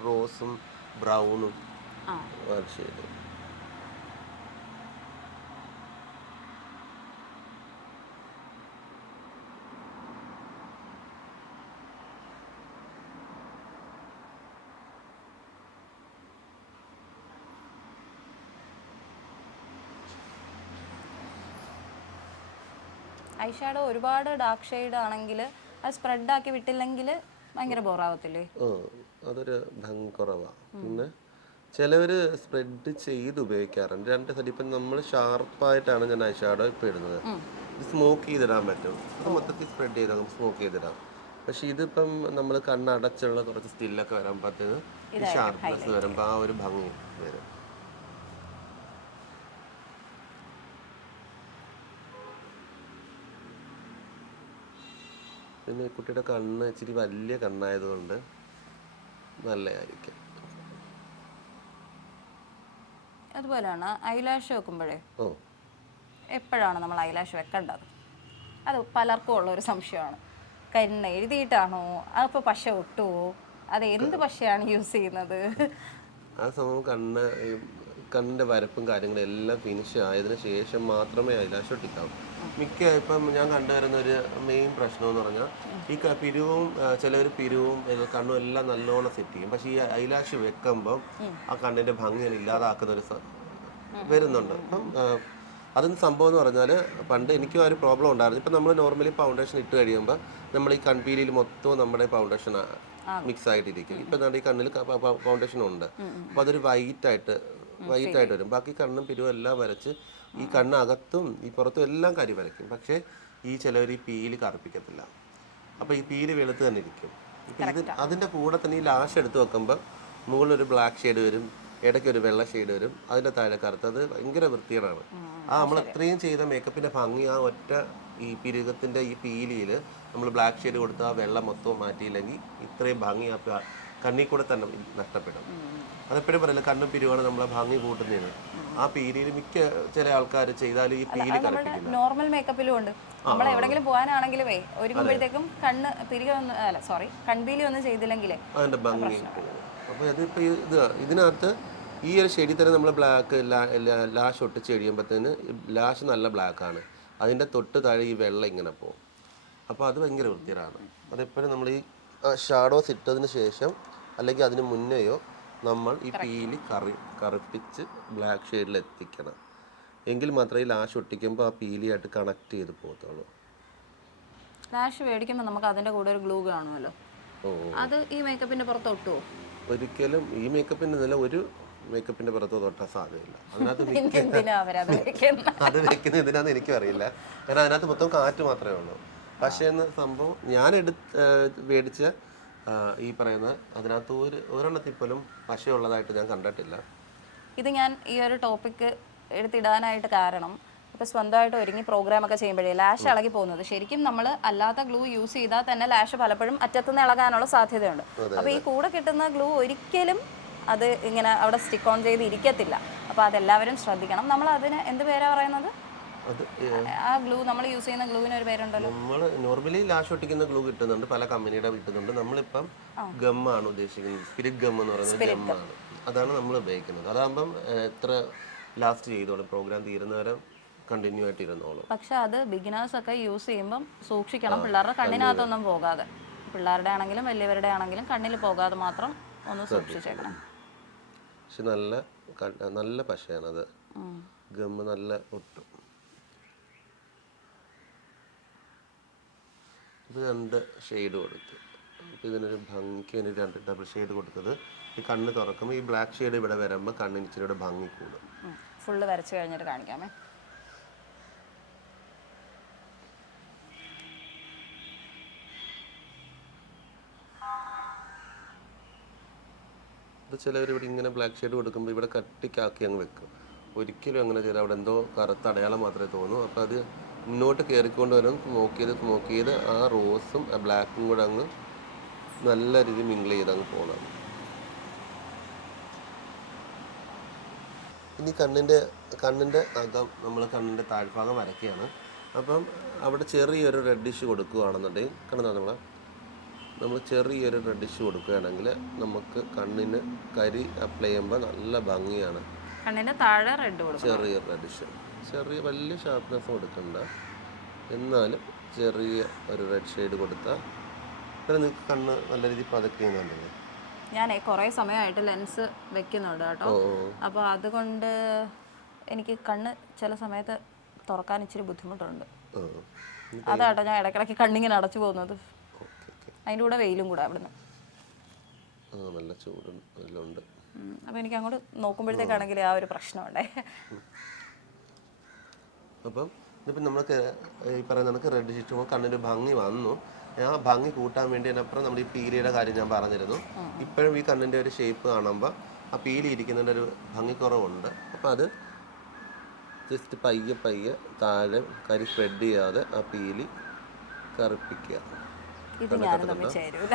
റോസും ബ്രൗണും ഷെയ്ഡ്. ഐഷാഡോ ഒരുപാട് ഡാർക്ക് ഷെയ്ഡ് ആണെങ്കിൽ അത് സ്പ്രെഡ് ആക്കി വിട്ടില്ലെങ്കിൽ ഭയങ്കര ബോറാവത്തില്ലേ? അതൊരു ഭംഗി കുറവാണ്. പിന്നെ ചിലവര് സ്പ്രെഡ് ചെയ്ത് ഉപയോഗിക്കാറുണ്ട്. രണ്ട് സൈഡ്. ഇപ്പം നമ്മൾ ഷാർപ്പായിട്ടാണ് ഞാൻ ഐഷാഡോ ഇപ്പം ഇടുന്നത്. ഇത് സ്മോക്ക് ചെയ്തിടാൻ പറ്റും. അത് മൊത്തത്തിൽ സ്പ്രെഡ് ചെയ്ത് സ്മോക്ക് ചെയ്തിടാം. പക്ഷെ ഇതിപ്പം നമ്മൾ കണ്ണടച്ചുള്ള കുറച്ച് സ്റ്റില്ലൊക്കെ വരുമ്പോഴത്തേന് ഈ ഷാർപ്പ്നെസ് വരുമ്പോൾ ആ ഒരു ഭംഗി വരും. പിന്നെ കുട്ടിയുടെ കണ്ണ് ഇച്ചിരി വലിയ കണ്ണായതുകൊണ്ട് നല്ലതായിരിക്കും. അതുപോലെയാണ് ഐലാഷ് വെക്കുമ്പോഴേ എപ്പോഴാണ് നമ്മൾ ഐലാഷ് വെക്കേണ്ടത്? അത് പലർക്കും ഉള്ള ഒരു സംശയമാണ്. കണ്ണ് എഴുതിയിട്ടാണോ, അതിപ്പോൾ പശ ഒട്ടുമോ, അത് എന്ത് പശയാണ് യൂസ് ചെയ്യുന്നത്? ആ സമയം കണ്ണിൻ്റെ വരപ്പും കാര്യങ്ങളും എല്ലാം ഫിനിഷ് ആയതിനു ശേഷം മാത്രമേ ഐലാഷ് ഒട്ടിക്കാവൂ. ഇപ്പം ഞാൻ കണ്ടുവരുന്ന ഒരു മെയിൻ പ്രശ്നം എന്ന് പറഞ്ഞാൽ ഈ പിരിവും ചിലവർ പിരിവും കണ്ണും എല്ലാം നല്ലോണം സെറ്റ് ചെയ്യും. പക്ഷേ ഈ ഐലാഷ് വെക്കുമ്പം ആ കണ്ണിൻ്റെ ഭംഗികൾ ഇല്ലാതാക്കുന്ന ഒരു വരുന്നുണ്ട്. അപ്പം അതിന് സംഭവം എന്ന് പറഞ്ഞാൽ പണ്ട് എനിക്കും ആ ഒരു പ്രോബ്ലം ഉണ്ടായിരുന്നു. ഇപ്പം നമ്മൾ നോർമലി ഫൗണ്ടേഷൻ ഇട്ട് കഴിയുമ്പോൾ നമ്മൾ ഈ കൺപീലിയിൽ മൊത്തവും നമ്മുടെ ഫൗണ്ടേഷൻ മിക്സ് ആയിട്ടിരിക്കും. ഇപ്പം നമ്മുടെ ഈ കണ്ണിൽ ഫൗണ്ടേഷൻ ഉണ്ട്. അപ്പോൾ അതൊരു വൈറ്റ് ആയിട്ട് വരും. ബാക്കി കണ്ണും പിരിവും എല്ലാം വരച്ച് ഈ കണ്ണകത്തും ഈ പുറത്തും എല്ലാം കരി വരയ്ക്കും. പക്ഷേ ഈ ചിലവർ ഈ പീല് കറുപ്പിക്കത്തില്ല. അപ്പോൾ ഈ പീല് വെളുത്ത് തന്നെ ഇരിക്കും. ഇപ്പം ഇത് അതിൻ്റെ കൂടെ തന്നെ ഈ ലാഷ് എടുത്ത് വെക്കുമ്പോൾ മുകളിലൊരു ബ്ലാക്ക് ഷെയ്ഡ് വരും, ഇടയ്ക്ക് ഒരു വെള്ള ഷെയ്ഡ് വരും, അതിൻ്റെ താഴെ കറുത്ത്. അത് ഭയങ്കര വൃത്തികേടാണ്. നമ്മൾ എത്രയും ചെയ്ത മേക്കപ്പിൻ്റെ ഭംഗി ആ ഒറ്റ ഈ പിരുകത്തിൻ്റെ ഈ പീലിയിൽ നമ്മൾ ബ്ലാക്ക് ഷെയ്ഡ് കൊടുത്ത് ആ വെള്ളം മൊത്തവും മാറ്റിയില്ലെങ്കിൽ ഇത്രയും ഭംഗി ആ കണ്ണിൽ കൂടെ തന്നെ നഷ്ടപ്പെടും. അതെപ്പോഴും പറയില്ല, കണ്ണും പിരിവാണ് നമ്മളെ ഭംഗി കൂട്ടുന്നതിന്. ആ പീലിയിൽ മിക്ക ചില ആൾക്കാർ ചെയ്താലും ഈ പീലി കറപ്പിക്കില്ല. നോർമൽ മേക്കപ്പിലും ഉണ്ട്. നമ്മൾ എവിടെങ്കിലും പോകാനാണെങ്കിലും ഒരുങ്ങുമ്പോഴത്തേക്കും കൺപീലി ഒന്നും ചെയ്തില്ലെങ്കിലേ അതിന്റെ ഭംഗി. അപ്പോൾ ഇതിപ്പോൾ ഇതിനകത്ത് ഈ ഒരു ഷെയ്ഡിൽ തന്നെ നമ്മൾ ബ്ലാക്ക് ലാഷ് ഒട്ടിച്ച് കഴിയുമ്പോഴത്തേന് ലാഷ് നല്ല ബ്ലാക്കാണ്. അതിൻ്റെ തൊട്ട് താഴെ ഈ വെള്ളം ഇങ്ങനെ പോകും. അപ്പോൾ അത് ഭയങ്കര വൃത്തിയാണ്. അതെപ്പോഴും നമ്മൾ ഈ ഷാഡോസ് ഇട്ടതിന് ശേഷം അല്ലെങ്കിൽ അതിന് മുന്നെയോ നമ്മൾ ഈ പീലി കറുപ്പിച്ച് ബ്ലാക്ക് ഷെയ്ഡിൽ എത്തിക്കണം. എങ്കിൽ മാത്രമേ ഈ ലാഷ് ഒട്ടിക്കുമ്പോൾ ആ പീലിയായിട്ട് കണക്ട് ചെയ്ത് പോകത്തുള്ളൂ. ലാഷ് മേടിക്കുമ്പോൾ നമുക്ക് അതിൻ്റെ കൂടെ ഒരു ഗ്ലൂ കാണുമല്ലോ, അത് ഈ മേക്കപ്പിൻ്റെ പുറത്ത് ഒട്ടുമോ? ഒരിക്കലും ഈ മേക്കപ്പിൻ്റെ നില ഒരു മേക്കപ്പിൻ്റെ പുറത്ത് തൊട്ടാൻ സാധ്യതയില്ല. അതിനകത്ത് അത് വെക്കുന്ന എന്തിനാന്ന് എനിക്കും അറിയില്ല. കാരണം അതിനകത്ത് മൊത്തം കാറ്റ് മാത്രമേ ഉള്ളൂ. പക്ഷേ സംഭവം ഞാൻ മേടിച്ച ഈ പറയുന്ന അതിനകത്ത് ഒരെണ്ണത്തിൽ പോലും പശയുള്ളതായിട്ട് ഞാൻ കണ്ടിട്ടില്ല. ഇത് ഞാൻ ഈ ഒരു ടോപ്പിക്ക് എടുത്തിടാനായിട്ട് കാരണം ഇപ്പോൾ സ്വന്തമായിട്ട് ഒരുങ്ങി പ്രോഗ്രാമൊക്കെ ചെയ്യുമ്പോഴേ ലാഷ് ഇളകി പോകുന്നത് ശരിക്കും നമ്മൾ അല്ലാത്ത ഗ്ലൂ യൂസ് ചെയ്താൽ തന്നെ ലാഷ് പലപ്പോഴും അറ്റത്തുനിന്ന് ഇളകാനുള്ള സാധ്യതയുണ്ട്. അപ്പോൾ ഈ കൂടെ കിട്ടുന്ന ഗ്ലൂ ഒരിക്കലും അത് ഇങ്ങനെ അവിടെ സ്റ്റിക്ക് ഓൺ ചെയ്ത് ഇരിക്കത്തില്ല. അപ്പോൾ അതെല്ലാവരും ശ്രദ്ധിക്കണം. നമ്മൾ അതിന് എന്ത് പേരാ പറയുന്നത്? ആ ഗ്ലൂ നമ്മൾ യൂസ് ചെയ്യുന്ന ഗ്ലൂവിന് ഒരു പേരുണ്ടല്ലോ. നമ്മൾ നോർമലി ലാഷ് ഒട്ടിക്കുന്ന ഗ്ലൂ കിട്ടുന്നുണ്ട്, പല കമ്പനിയുടെ കിട്ടുന്നുണ്ട്. നമ്മളിപ്പം ഗമ്മാണ് ഉദ്ദേശിക്കുന്നത്. സ്പിരിറ്റ് ഗം എന്ന് പറയുന്നത് ഗമ്മാണ്, അതാണ് നമ്മൾ ഉപയോഗിക്കുന്നത്. അതാകുമ്പം എത്ര ലാസ്റ്റ് ചെയ്തോളും, പ്രോഗ്രാം തീരുന്നവരെ കണ്ടിന്യൂ ആയിട്ട് ഇരുന്നോളും. പക്ഷെ അത് ബിഗിനേഴ്സ് ഒക്കെ യൂസ് ചെയ്യുമ്പം സൂക്ഷിക്കണം, പിള്ളേരുടെ കണ്ണിനകത്തൊന്നും പോകാതെ. പിള്ളേരുടെ ആണെങ്കിലും വലിയവരുടെ ആണെങ്കിലും കണ്ണിൽ പോകാതെ മാത്രം ഒന്ന് സൂക്ഷിച്ചേക്കണം. പക്ഷെ നല്ല പശയാണത്, ഗമ്മ് നല്ല ഒട്ടും. ഇത് 2 ഷെയ്ഡ് കൊടുത്തു. അപ്പോൾ ഇതിനൊരു ഭംഗിക്ക് വേണ്ടി 2 ഡബിൾ ഷെയ്ഡ് കൊടുത്തത്. ഈ കണ്ണ് തുറക്കുമ്പോൾ ഈ ബ്ലാക്ക് ഷെയ്ഡ് ഇവിടെ വരുമ്പോൾ കണ്ണിന് ഇച്ചിരി ഭംഗി കൂടും. ഫുള്ള് വരച്ച് കഴിഞ്ഞിട്ട് കാണിക്കാമേ. ഇത് ചിലവർ ഇവിടെ ഇങ്ങനെ ബ്ലാക്ക് ഷെയ്ഡ് കൊടുക്കുമ്പോൾ ഇവിടെ കട്ടിക്കാക്കി അങ്ങ് വെക്കും. ഒരിക്കലും അങ്ങനെ ചെയ്താൽ അവിടെ എന്തോ കറുത്ത അടയാളം മാത്രമേ തോന്നൂ. അപ്പോൾ അത് മുന്നോട്ട് കയറിക്കൊണ്ട് വരും. സ്മോക്ക് ചെയ്ത് ആ റോസും ആ ബ്ലാക്കും കൂടെ അങ്ങ് നല്ല രീതിയിൽ മിങ്കിൾ ചെയ്ത് അങ്ങ് പോകണം. ഇനി കണ്ണിൻ്റെ അകം നമ്മൾ കണ്ണിൻ്റെ താഴ്ഭാഗം വരയ്ക്കുകയാണ്. അപ്പം അവിടെ ചെറിയൊരു റെഡിഷ് കൊടുക്കുകയാണെന്നുണ്ടെങ്കിൽ കണ്ണ് നമ്മൾ ചെറിയൊരു റെഡിഷ് കൊടുക്കുകയാണെങ്കിൽ നമുക്ക് കണ്ണിന് കരി അപ്ലൈ ചെയ്യുമ്പോൾ നല്ല ഭംഗിയാണ്. കണ്ണിൻ്റെ താഴെ റെഡ് കൊടുക്കും, ചെറിയ റെഡിഷ്, വലിയ ഷാർപ്നെസ് കൊടുക്കണ്ട, എന്നാലും ചെറിയ ഒരു റെഡ് ഷെയ്ഡ് കൊടുത്താൽ പിന്നെ നിങ്ങൾക്ക് കണ്ണ് നല്ല രീതിയിൽ പതക്കുന്നുണ്ടല്ലോ. ഞാൻ കുറേ സമയമായിട്ട് ലെൻസ് വെക്കുന്നുണ്ട് കേട്ടോ. അപ്പോൾ അതുകൊണ്ട് എനിക്ക് കണ്ണ് ചില സമയത്ത് തുറക്കാൻ ഇച്ചിരി ബുദ്ധിമുട്ടുണ്ട്. അതാട്ടോ ഞാൻ ഇടയ്ക്കിടയ്ക്ക് കണ്ണിങ്ങനെ അടച്ചു പോകുന്നത്. അതിൻ്റെ കൂടെ വെയിലും കൂടെ അവിടുന്ന് നല്ല ചൂടും ഉണ്ട്. അപ്പോൾ എനിക്ക് അങ്ങോട്ട് നോക്കുമ്പോഴത്തേക്കാണെങ്കിൽ ആ ഒരു പ്രശ്നമുണ്ടേ. അപ്പം ഇതിപ്പോൾ നമുക്ക് ഈ പറയുന്ന നമുക്ക് റെഡ് ചുറ്റുമ്പോൾ കണ്ണിൻ്റെ ഭംഗി വന്നു. ആ ഭംഗി കൂട്ടാൻ വേണ്ടി അതിനപ്പുറം നമ്മൾ ഈ പീലിയുടെ കാര്യം ഞാൻ പറഞ്ഞിരുന്നു. ഇപ്പോഴും ഈ കണ്ണിൻ്റെ ഒരു ഷേപ്പ് കാണുമ്പോൾ ആ പീലി ഇരിക്കുന്നതിൻ്റെ ഒരു ഭംഗിക്കുറവുണ്ട്. അപ്പോൾ അത് ജസ്റ്റ് പയ്യെ താഴെ കരി സ്പ്രെഡ് ചെയ്യാതെ ആ പീലി കറുപ്പിക്കുക. ഇത് ഞാനും തമ്മിൽ ചേരൂല,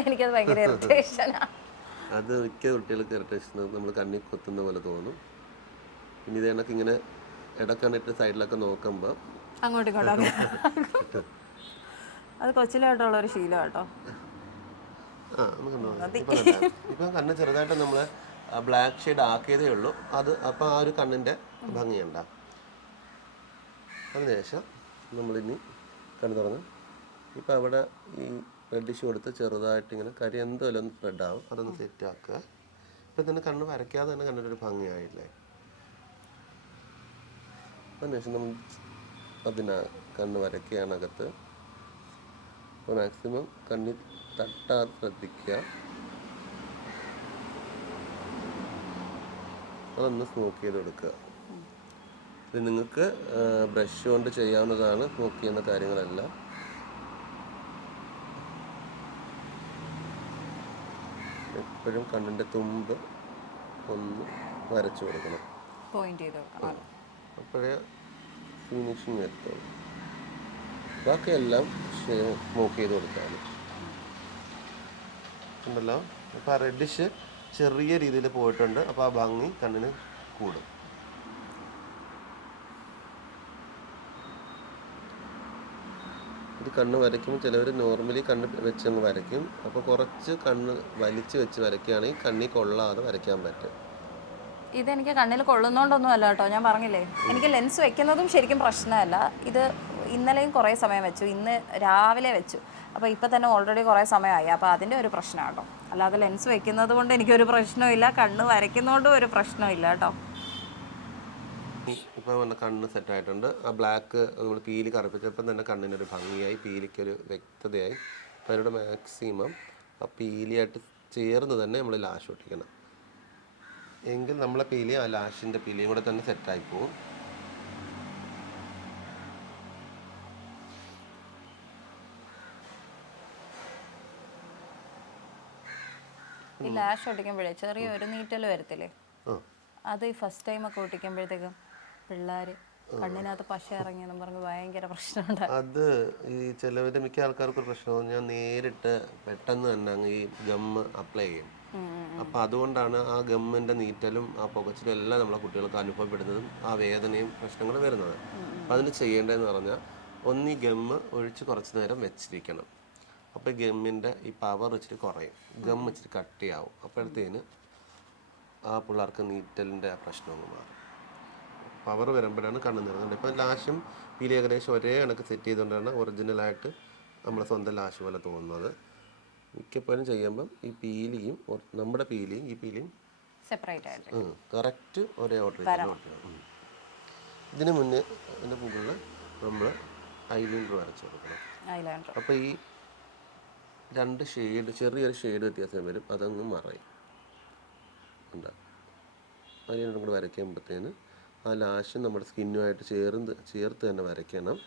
എനിക്കത് ഭയങ്കര ഇറിറ്റേഷനാണ്. അത് മിക്ക കുട്ടികൾക്ക് ഇറിറ്റേഷൻ, നമ്മൾ കണ്ണിൽ കൊത്തുന്ന പോലെ തോന്നും. ഇനി ഇത് കണക്ക് ഇങ്ങനെ ഇടക്കണ്ണിട്ട് സൈഡിലൊക്കെ നോക്കുമ്പോൾ അങ്ങോട്ടും ഇങ്ങോട്ടൊക്കെ അത് കൊച്ചിലായിട്ടുള്ള ഒരു ശീലം കേട്ടോ. ഇപ്പം കണ്ണ് ചെറുതായിട്ട് നമ്മൾ ബ്ലാക്ക് ഷെയ്ഡ് ആക്കിയതേ ഉള്ളൂ. അത് അപ്പം ആ ഒരു കണ്ണിൻ്റെ ഭംഗിയുണ്ട. അതിനുശേഷം നമ്മളിനി കണ്ണ് തുറന്ന് ഇപ്പം അവിടെ ഈ റെഡിഷ് കൊടുത്ത് ചെറുതായിട്ട് ഇങ്ങനെ കരി എന്തോലും ഒന്ന് സ്പ്രെഡ് ആവും, അതൊന്ന് സെറ്റ് ആക്കുക. ഇപ്പം തന്നെ കണ്ണ് വരയ്ക്കാതെ തന്നെ കണ്ണിൻ്റെ പംഗിയായില്ലേ. അതിനുശേഷം നമ്മൾ കണ്ണ് വരയ്ക്കുകയാണ് അകത്ത്. അപ്പോൾ മാക്സിമം കണ്ണിൽ തട്ടാതെ ശ്രദ്ധിക്കുക. അതൊന്ന് സ്മോക്ക് ചെയ്ത് കൊടുക്കുക. ഇത് നിങ്ങൾക്ക് ബ്രഷ് കൊണ്ട് ചെയ്യാവുന്നതാണ് സ്മോക്ക് ചെയ്യുന്ന കാര്യങ്ങളെല്ലാം. എപ്പോഴും കണ്ണിൻ്റെ തുമ്പ് ഒന്ന് വരച്ചു കൊടുക്കണം, അപ്പോഴേ ഫിനിഷിങ് എത്തുള്ളൂ. ബാക്കിയെല്ലാം സ്മോക്ക് ചെയ്ത് കൊടുക്കാണ് ഉണ്ടല്ലോ. അപ്പോൾ ആ റെഡിഷ് ചെറിയ രീതിയിൽ പോയിട്ടുണ്ട്. അപ്പോൾ ആ ഭംഗി കണ്ണിന് കൂടും. ഇത് കണ്ണ് വരയ്ക്കുമ്പോൾ ചിലവർ നോർമലി കണ്ണ് വെച്ചങ്ങ് വരയ്ക്കും. അപ്പോൾ കുറച്ച് കണ്ണ് വലിച്ച് വെച്ച് വരയ്ക്കുകയാണെങ്കിൽ കണ്ണിൽ കൊള്ളാതെ വരയ്ക്കാൻ പറ്റും. ഇതെനിക്ക് കണ്ണിൽ കൊള്ളുന്നോണ്ടൊന്നും അല്ല കേട്ടോ, ഞാൻ പറഞ്ഞില്ലേ എനിക്ക് ലെൻസ് വെക്കുന്നതും ശരിക്കും പ്രശ്നമല്ല. ഇത് ഇന്നലെയും കുറേ സമയം വെച്ചു, ഇന്ന് രാവിലെ വെച്ചു. അപ്പോൾ ഇപ്പോൾ തന്നെ ഓൾറെഡി കുറേ സമയമായി. അപ്പോൾ അതിൻ്റെ ഒരു പ്രശ്നമാണ് കേട്ടോ. അല്ലാതെ ലെൻസ് വെക്കുന്നത് കൊണ്ട് എനിക്കൊരു പ്രശ്നമില്ല, കണ്ണ് വരയ്ക്കുന്നതുകൊണ്ടും ഒരു പ്രശ്നമില്ല കേട്ടോ. ഇപ്പോൾ വന്ന കണ്ണ് സെറ്റായിട്ടുണ്ട്. ആ ബ്ലാക്ക് നമ്മൾ പീലി കറുപ്പിച്ചപ്പം തന്നെ കണ്ണിനൊരു ഭംഗിയായി, പീലിക്കൊരു വ്യക്തതയായി. അപ്പോൾ അതിനോട് മാക്സിമം ആ പീലിയായിട്ട് ചേർന്ന് തന്നെ നമ്മൾ ലാഷ് ഒട്ടിക്കണം. എങ്കിൽ നമ്മളെ പീലി ആ ലാഷിൻ്റെ പീലിയും കൂടെ തന്നെ സെറ്റായി പോകും. ഈ ലാഷ് ഒട്ടിക്കുമ്പോഴേ ചെറിയ ഒരു നീറ്റൽ വരത്തില്ലേ, അത് ഈ ഫസ്റ്റ് ടൈം ഒക്കെ ഒട്ടിക്കുമ്പോഴത്തേക്കും പിള്ളേർ കണ്ണിനകത്ത് പശ ഇറങ്ങിയെന്നും പറഞ്ഞ് ഭയങ്കര പ്രശ്നമുണ്ട്. അത് ഈ ചിലവരുടെ മിക്ക ആൾക്കാർക്ക് ഒരു പ്രശ്നമാണ്, ഞാൻ നേരിട്ട് പെട്ടെന്ന് തന്നെ അങ്ങ് ഈ ഗമ്മ് അപ്ലൈ ചെയ്യും. അപ്പം അതുകൊണ്ടാണ് ആ ഗമ്മിൻ്റെ നീറ്റലും ആ പുകച്ചിലും എല്ലാം നമ്മളെ കുട്ടികൾക്ക് അനുഭവപ്പെടുന്നതും ആ വേദനയും പ്രശ്നങ്ങളും വരുന്നത്. അപ്പം അതിന് ചെയ്യേണ്ടതെന്ന് പറഞ്ഞാൽ ഒന്നീ ഗമ്മ് ഒഴിച്ച് കുറച്ച് നേരം വെച്ചിരിക്കണം. അപ്പോൾ ഈ ഗമ്മിൻ്റെ ഈ പവർ ഇച്ചിരി കുറയും, ഗം ഇച്ചിരി കട്ടിയാവും. അപ്പോഴത്തേന് ആ പിള്ളേർക്ക് നീറ്റലിൻ്റെ ആ പ്രശ്നമൊന്നും മാറും. പവർ വരുമ്പോഴാണ് കണ്ണ് നിറഞ്ഞത്. ഇപ്പം ലാഷും പീലി ഏകദേശം ഒരേ കണക്ക് സെറ്റ് ചെയ്തുകൊണ്ടാണ് ഒറിജിനലായിട്ട് നമ്മുടെ സ്വന്തം ലാഷ് പോലെ തോന്നുന്നത്. മിക്കപ്പോഴും ചെയ്യുമ്പം ഈ പീലിയും നമ്മുടെ പീലിയും ഈ പീലിയും സെപ്പറേറ്റ് ആയിട്ട് കറക്റ്റ് ഒരേ ഓർഡർ കൊടുക്കണം. ഇതിന് മുന്നേ അതിൻ്റെ മുകളിൽ നമ്മൾ ഐലൈനർ വരച്ച് കൊടുക്കണം. അപ്പോൾ ഈ രണ്ട് ഷെയ്ഡ്, ചെറിയൊരു ഷെയ്ഡ് വ്യത്യാസം വരും, അതങ്ങ് മറയും. ഉണ്ടാകും ഐലൈനറും കൂടെ വരയ്ക്കുമ്പോഴത്തേന് ആ ലാഷ് നമ്മുടെ സ്കിന്നുമായിട്ട് ചേർത്ത് തന്നെ വരയ്ക്കണം.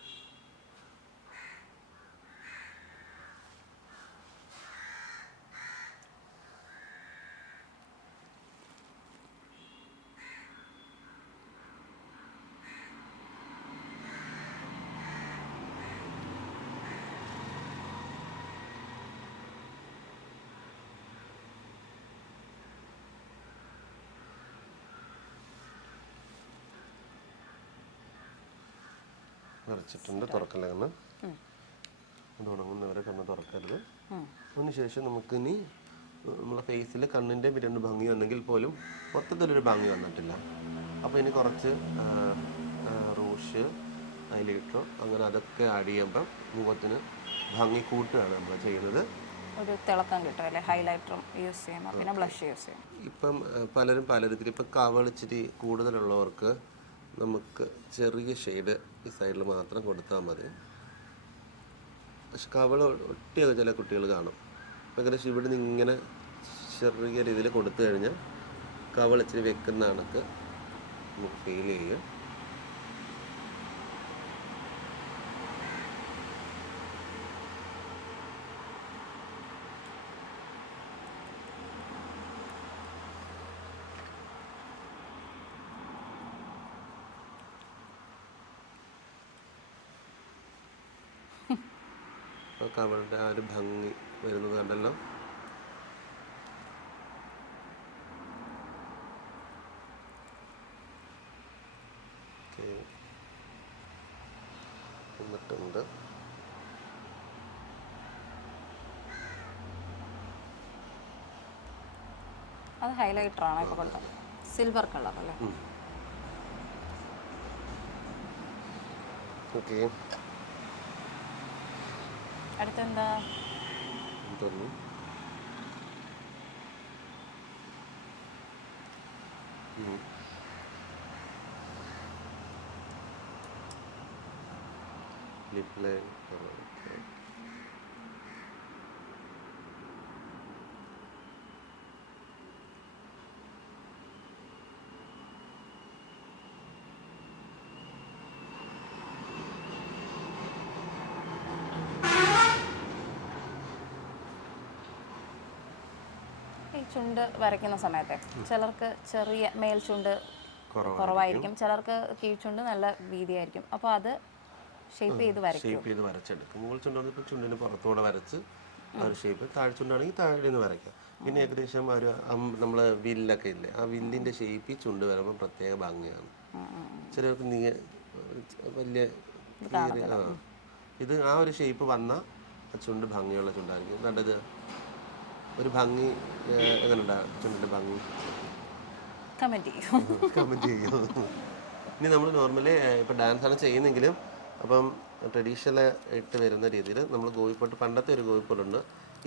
വരച്ചിട്ടുണ്ട്. തുറക്കല്ല കണ്ണ്, അത് ഉണങ്ങുന്നവരെ കണ്ണ് തുറക്കരുത്. അതിനുശേഷം നമുക്കിനി നമ്മളെ ഫേസിൽ കണ്ണിൻ്റെ രണ്ട് ഭംഗി വന്നെങ്കിൽ പോലും മൊത്തത്തിലൊരു ഭംഗി വന്നിട്ടില്ല. അപ്പോൾ ഇനി കുറച്ച് റൂഷ്, ഹൈലൈറ്റർ അങ്ങനെ അതൊക്കെ ആഡ് ചെയ്യുമ്പം മുഖത്തിന് ഭംഗി കൂട്ടുകയാണ് നമ്മൾ ചെയ്യുന്നത്. ഒരു തിളക്കം കിട്ടും അല്ലേ, ഹൈലൈറ്ററും യൂസ് ചെയ്യണം, പിന്നെ ബ്ലഷ് യൂസ് ചെയ്യണം. ഇപ്പം പലരും പലതരത്തിൽ, ഇപ്പം കവളിച്ചിരി കൂടുതലുള്ളവർക്ക് നമുക്ക് ചെറിയ ഷെയ്ഡ് ഈ സൈഡിൽ മാത്രം കൊടുത്താൽ മതി. പക്ഷെ കവള ഒട്ടിയൊക്കെ ചില കുട്ടികൾ കാണും. അപ്പം ഏകദേശം ഇവിടെ നിന്ന് ഇങ്ങനെ ചെറിയ രീതിയിൽ കൊടുത്തു കഴിഞ്ഞാൽ കവളിച്ചിരി വെക്കുന്ന കണക്ക് നമുക്ക് ഫീൽ ചെയ്യുക. ഒക്കെ അവളുടെ ആ ഒരു ഭംഗി വരുന്നത് കണ്ടല്ലോ. എന്നിട്ടുണ്ട് അത് ഹൈലൈറ്റർ ആണ് ഇപ്പോൾ കൊടുത്തത്, സിൽവർ കളർ അല്ലേ. ഓക്കെ, അടുത്തെന്താ തോന്നുന്നു ലിപ് ലൈൻ. ഈ ചുണ്ട് വരയ്ക്കുന്ന സമയത്ത് ചിലർക്ക് ചെറിയ മേൽ ചുണ്ട് കുറവായിരിക്കും, ചിലർക്ക് കീഴ്ചുണ്ട് നല്ല വീതിയായിരിക്കും. അപ്പോൾ അത് ഷേപ്പ് ചെയ്ത് വരച്ചെടുക്കും. മുകൾ ചുണ്ടാണെങ്കിൽ ഇപ്പോൾ ചുണ്ടിന് പുറത്തൂടെ വരച്ച് ആ ഒരു ഷേപ്പ്, താഴ്ചുണ്ടാണെങ്കിൽ താഴെ നിന്ന് വരയ്ക്കാം. പിന്നെ ഏകദേശം ഒരു നമ്മൾ വില്ലൊക്കെ ഇല്ലേ, ആ വില്ലിൻ്റെ ഷേപ്പ് ഈ ചുണ്ട് വരുമ്പോൾ പ്രത്യേക ഭംഗിയാണ്. ചിലർക്ക് വലിയ ഇത് ആ ഒരു ഷേപ്പ് വന്നാൽ ആ ചുണ്ട് ഭംഗിയുള്ള ചുണ്ടായിരിക്കും. നല്ലത് ഒരു ഭംഗി എങ്ങനെയുണ്ടാ ചുണ്ടിൻ്റെ ഭംഗി കമൻറ്റ് ചെയ്യും. ഇനി നമ്മൾ നോർമലി ഇപ്പോൾ ഡാൻസാണ് ചെയ്യുന്നെങ്കിലും അപ്പം ട്രഡീഷണൽ ആയിട്ട് വരുന്ന രീതിയിൽ നമ്മൾ ഗോവിപ്പൊട്ട്, പണ്ടത്തെ ഒരു ഗോവിപ്പൊട്ടുണ്ട്,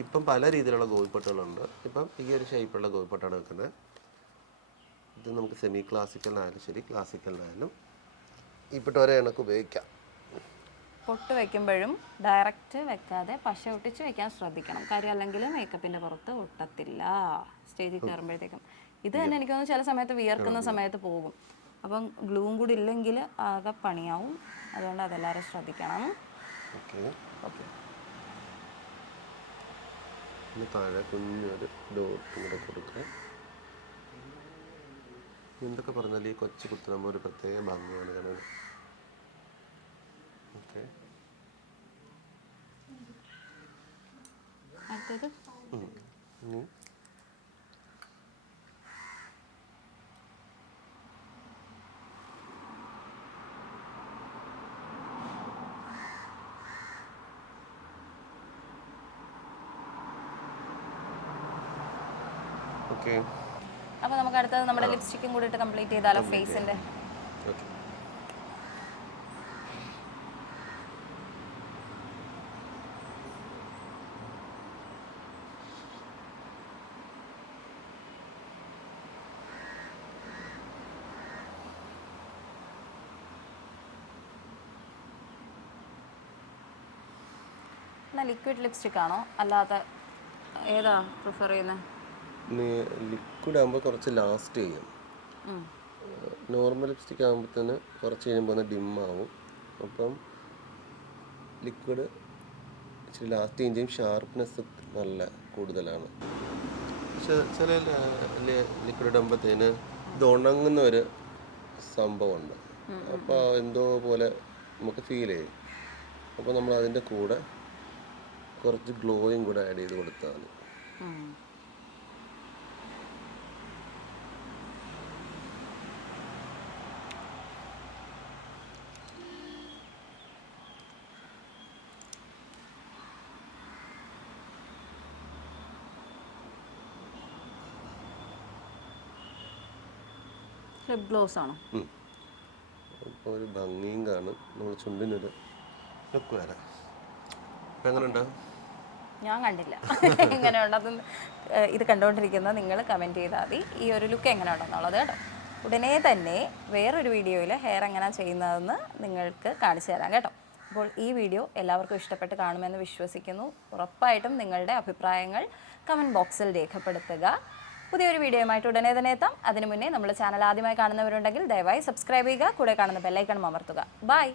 ഇപ്പം പല രീതിയിലുള്ള ഗോവിപ്പൊട്ടുകളുണ്ട്. ഇപ്പം ഈ ഒരു ഷേപ്പുള്ള ഗോവിപ്പൊട്ടാണ് വെക്കുന്നത്. ഇത് നമുക്ക് സെമി ക്ലാസിക്കലിനായാലും ശരി, ക്ലാസിക്കലിനായാലും ഈ പൊട്ട് ഒരേ കണക്ക് ഉപയോഗിക്കാം. പൊട്ട് വെക്കുമ്പോഴും ഡയറക്റ്റ് വെക്കാതെ പശ ഒട്ടിച്ച് വെക്കാൻ ശ്രദ്ധിക്കണം. കാര്യം അല്ലെങ്കിൽ മേക്കപ്പിൻ്റെ പുറത്ത് ഒട്ടത്തില്ല സ്റ്റേജിൽ കയറുമ്പോഴത്തേക്കും. ഇത് തന്നെ എനിക്ക് തോന്നുന്നു ചില സമയത്ത് വിയർക്കുന്ന സമയത്ത് പോകും. അപ്പം ഗ്ലൂവും കൂടി ഇല്ലെങ്കിൽ ആകെ പണിയാവും. അതുകൊണ്ട് അതെല്ലാവരും ശ്രദ്ധിക്കണം. ഓക്കെ, താഴെ കുഞ്ഞൊരു ഡോട്ട് കൂടെ കൊടുക്കുക. എന്തൊക്കെ പറഞ്ഞാൽ ഈ കൊച്ചു കുത്തുമ്പോൾ ഒരു പ്രത്യേക ഭംഗിയാണ് കാണാൻ. ഓക്കെ, അടുത്തത് ഓക്കെ. അപ്പോൾ നമുക്ക് അടുത്തത് നമ്മുടെ ലിപ്സ്റ്റിക്കും കൂടി ഇട്ട് കംപ്ലീറ്റ് ചെയ്താലോ ഫേസിൻ്റെ. ഓക്കെ, എന്നാൽ ലിക്വിഡ് ലിപ്സ്റ്റിക് ആണോ അല്ലാതെ ഏതാ പ്രിഫർ ചെയ്യുന്നത്? ലിക്വിഡ് ആകുമ്പോൾ കുറച്ച് ലാസ്റ്റ് ചെയ്യും. നോർമൽ ലിപ്സ്റ്റിക് ആകുമ്പോഴത്തേന് കുറച്ച് കഴിയുമ്പോൾ ഒന്ന് ഡിമ്മാവും. അപ്പം ലിക്വിഡ് ഇച്ചിരി ലാസ്റ്റ് ചെയ്യും, ഷാർപ്നെസ് നല്ല കൂടുതലാണ്. പക്ഷെ ചില ലിക്വിഡ് ഇടുമ്പോഴത്തേന് ഇത് ഉണങ്ങുന്ന ഒരു സംഭവമുണ്ട്. അപ്പോൾ എന്തോ പോലെ നമുക്ക് ഫീൽ ചെയ്യും. അപ്പോൾ നമ്മൾ അതിൻ്റെ കൂടെ കുറച്ച് ഗ്ലോയും കൂടെ ആഡ് ചെയ്ത് കൊടുത്താൽ മതി. ലിപ് ഗ്ലോസ് ആണോ? അപ്പോൾ ഒരു ഭംഗിയും കാണും, നമ്മൾ ചുണ്ടിനൊരു ലുക്ക് വരാം. അപ്പം എങ്ങനെയുണ്ട്? ഞാൻ കണ്ടില്ല എങ്ങനെ ഉണ്ടെന്ന്. ഇത് കണ്ടുകൊണ്ടിരിക്കുന്ന നിങ്ങൾ കമൻറ്റ് ചെയ്താൽ മതി ഈ ഒരു ലുക്ക് എങ്ങനെ ഉണ്ടെന്നുള്ളത് കേട്ടോ. ഉടനെ തന്നെ വേറൊരു വീഡിയോയിൽ ഹെയർ എങ്ങനെയാണ് ചെയ്യുന്നതെന്ന് നിങ്ങൾക്ക് കാണിച്ചു തരാം കേട്ടോ. അപ്പോൾ ഈ വീഡിയോ എല്ലാവർക്കും ഇഷ്ടപ്പെട്ട് കാണുമെന്ന് വിശ്വസിക്കുന്നു. ഉറപ്പായിട്ടും നിങ്ങളുടെ അഭിപ്രായങ്ങൾ കമൻറ്റ് ബോക്സിൽ രേഖപ്പെടുത്തുക. പുതിയൊരു വീഡിയോയുമായിട്ട് ഉടനെ തന്നെ എത്താം. അതിനു മുന്നേ നമ്മുടെ ചാനൽ ആദ്യമായി കാണുന്നവരുണ്ടെങ്കിൽ ദയവായി സബ്സ്ക്രൈബ് ചെയ്യുക, കൂടെ കാണുന്ന ബെല്ലൈക്കൺ അമർത്തുക. ബൈ.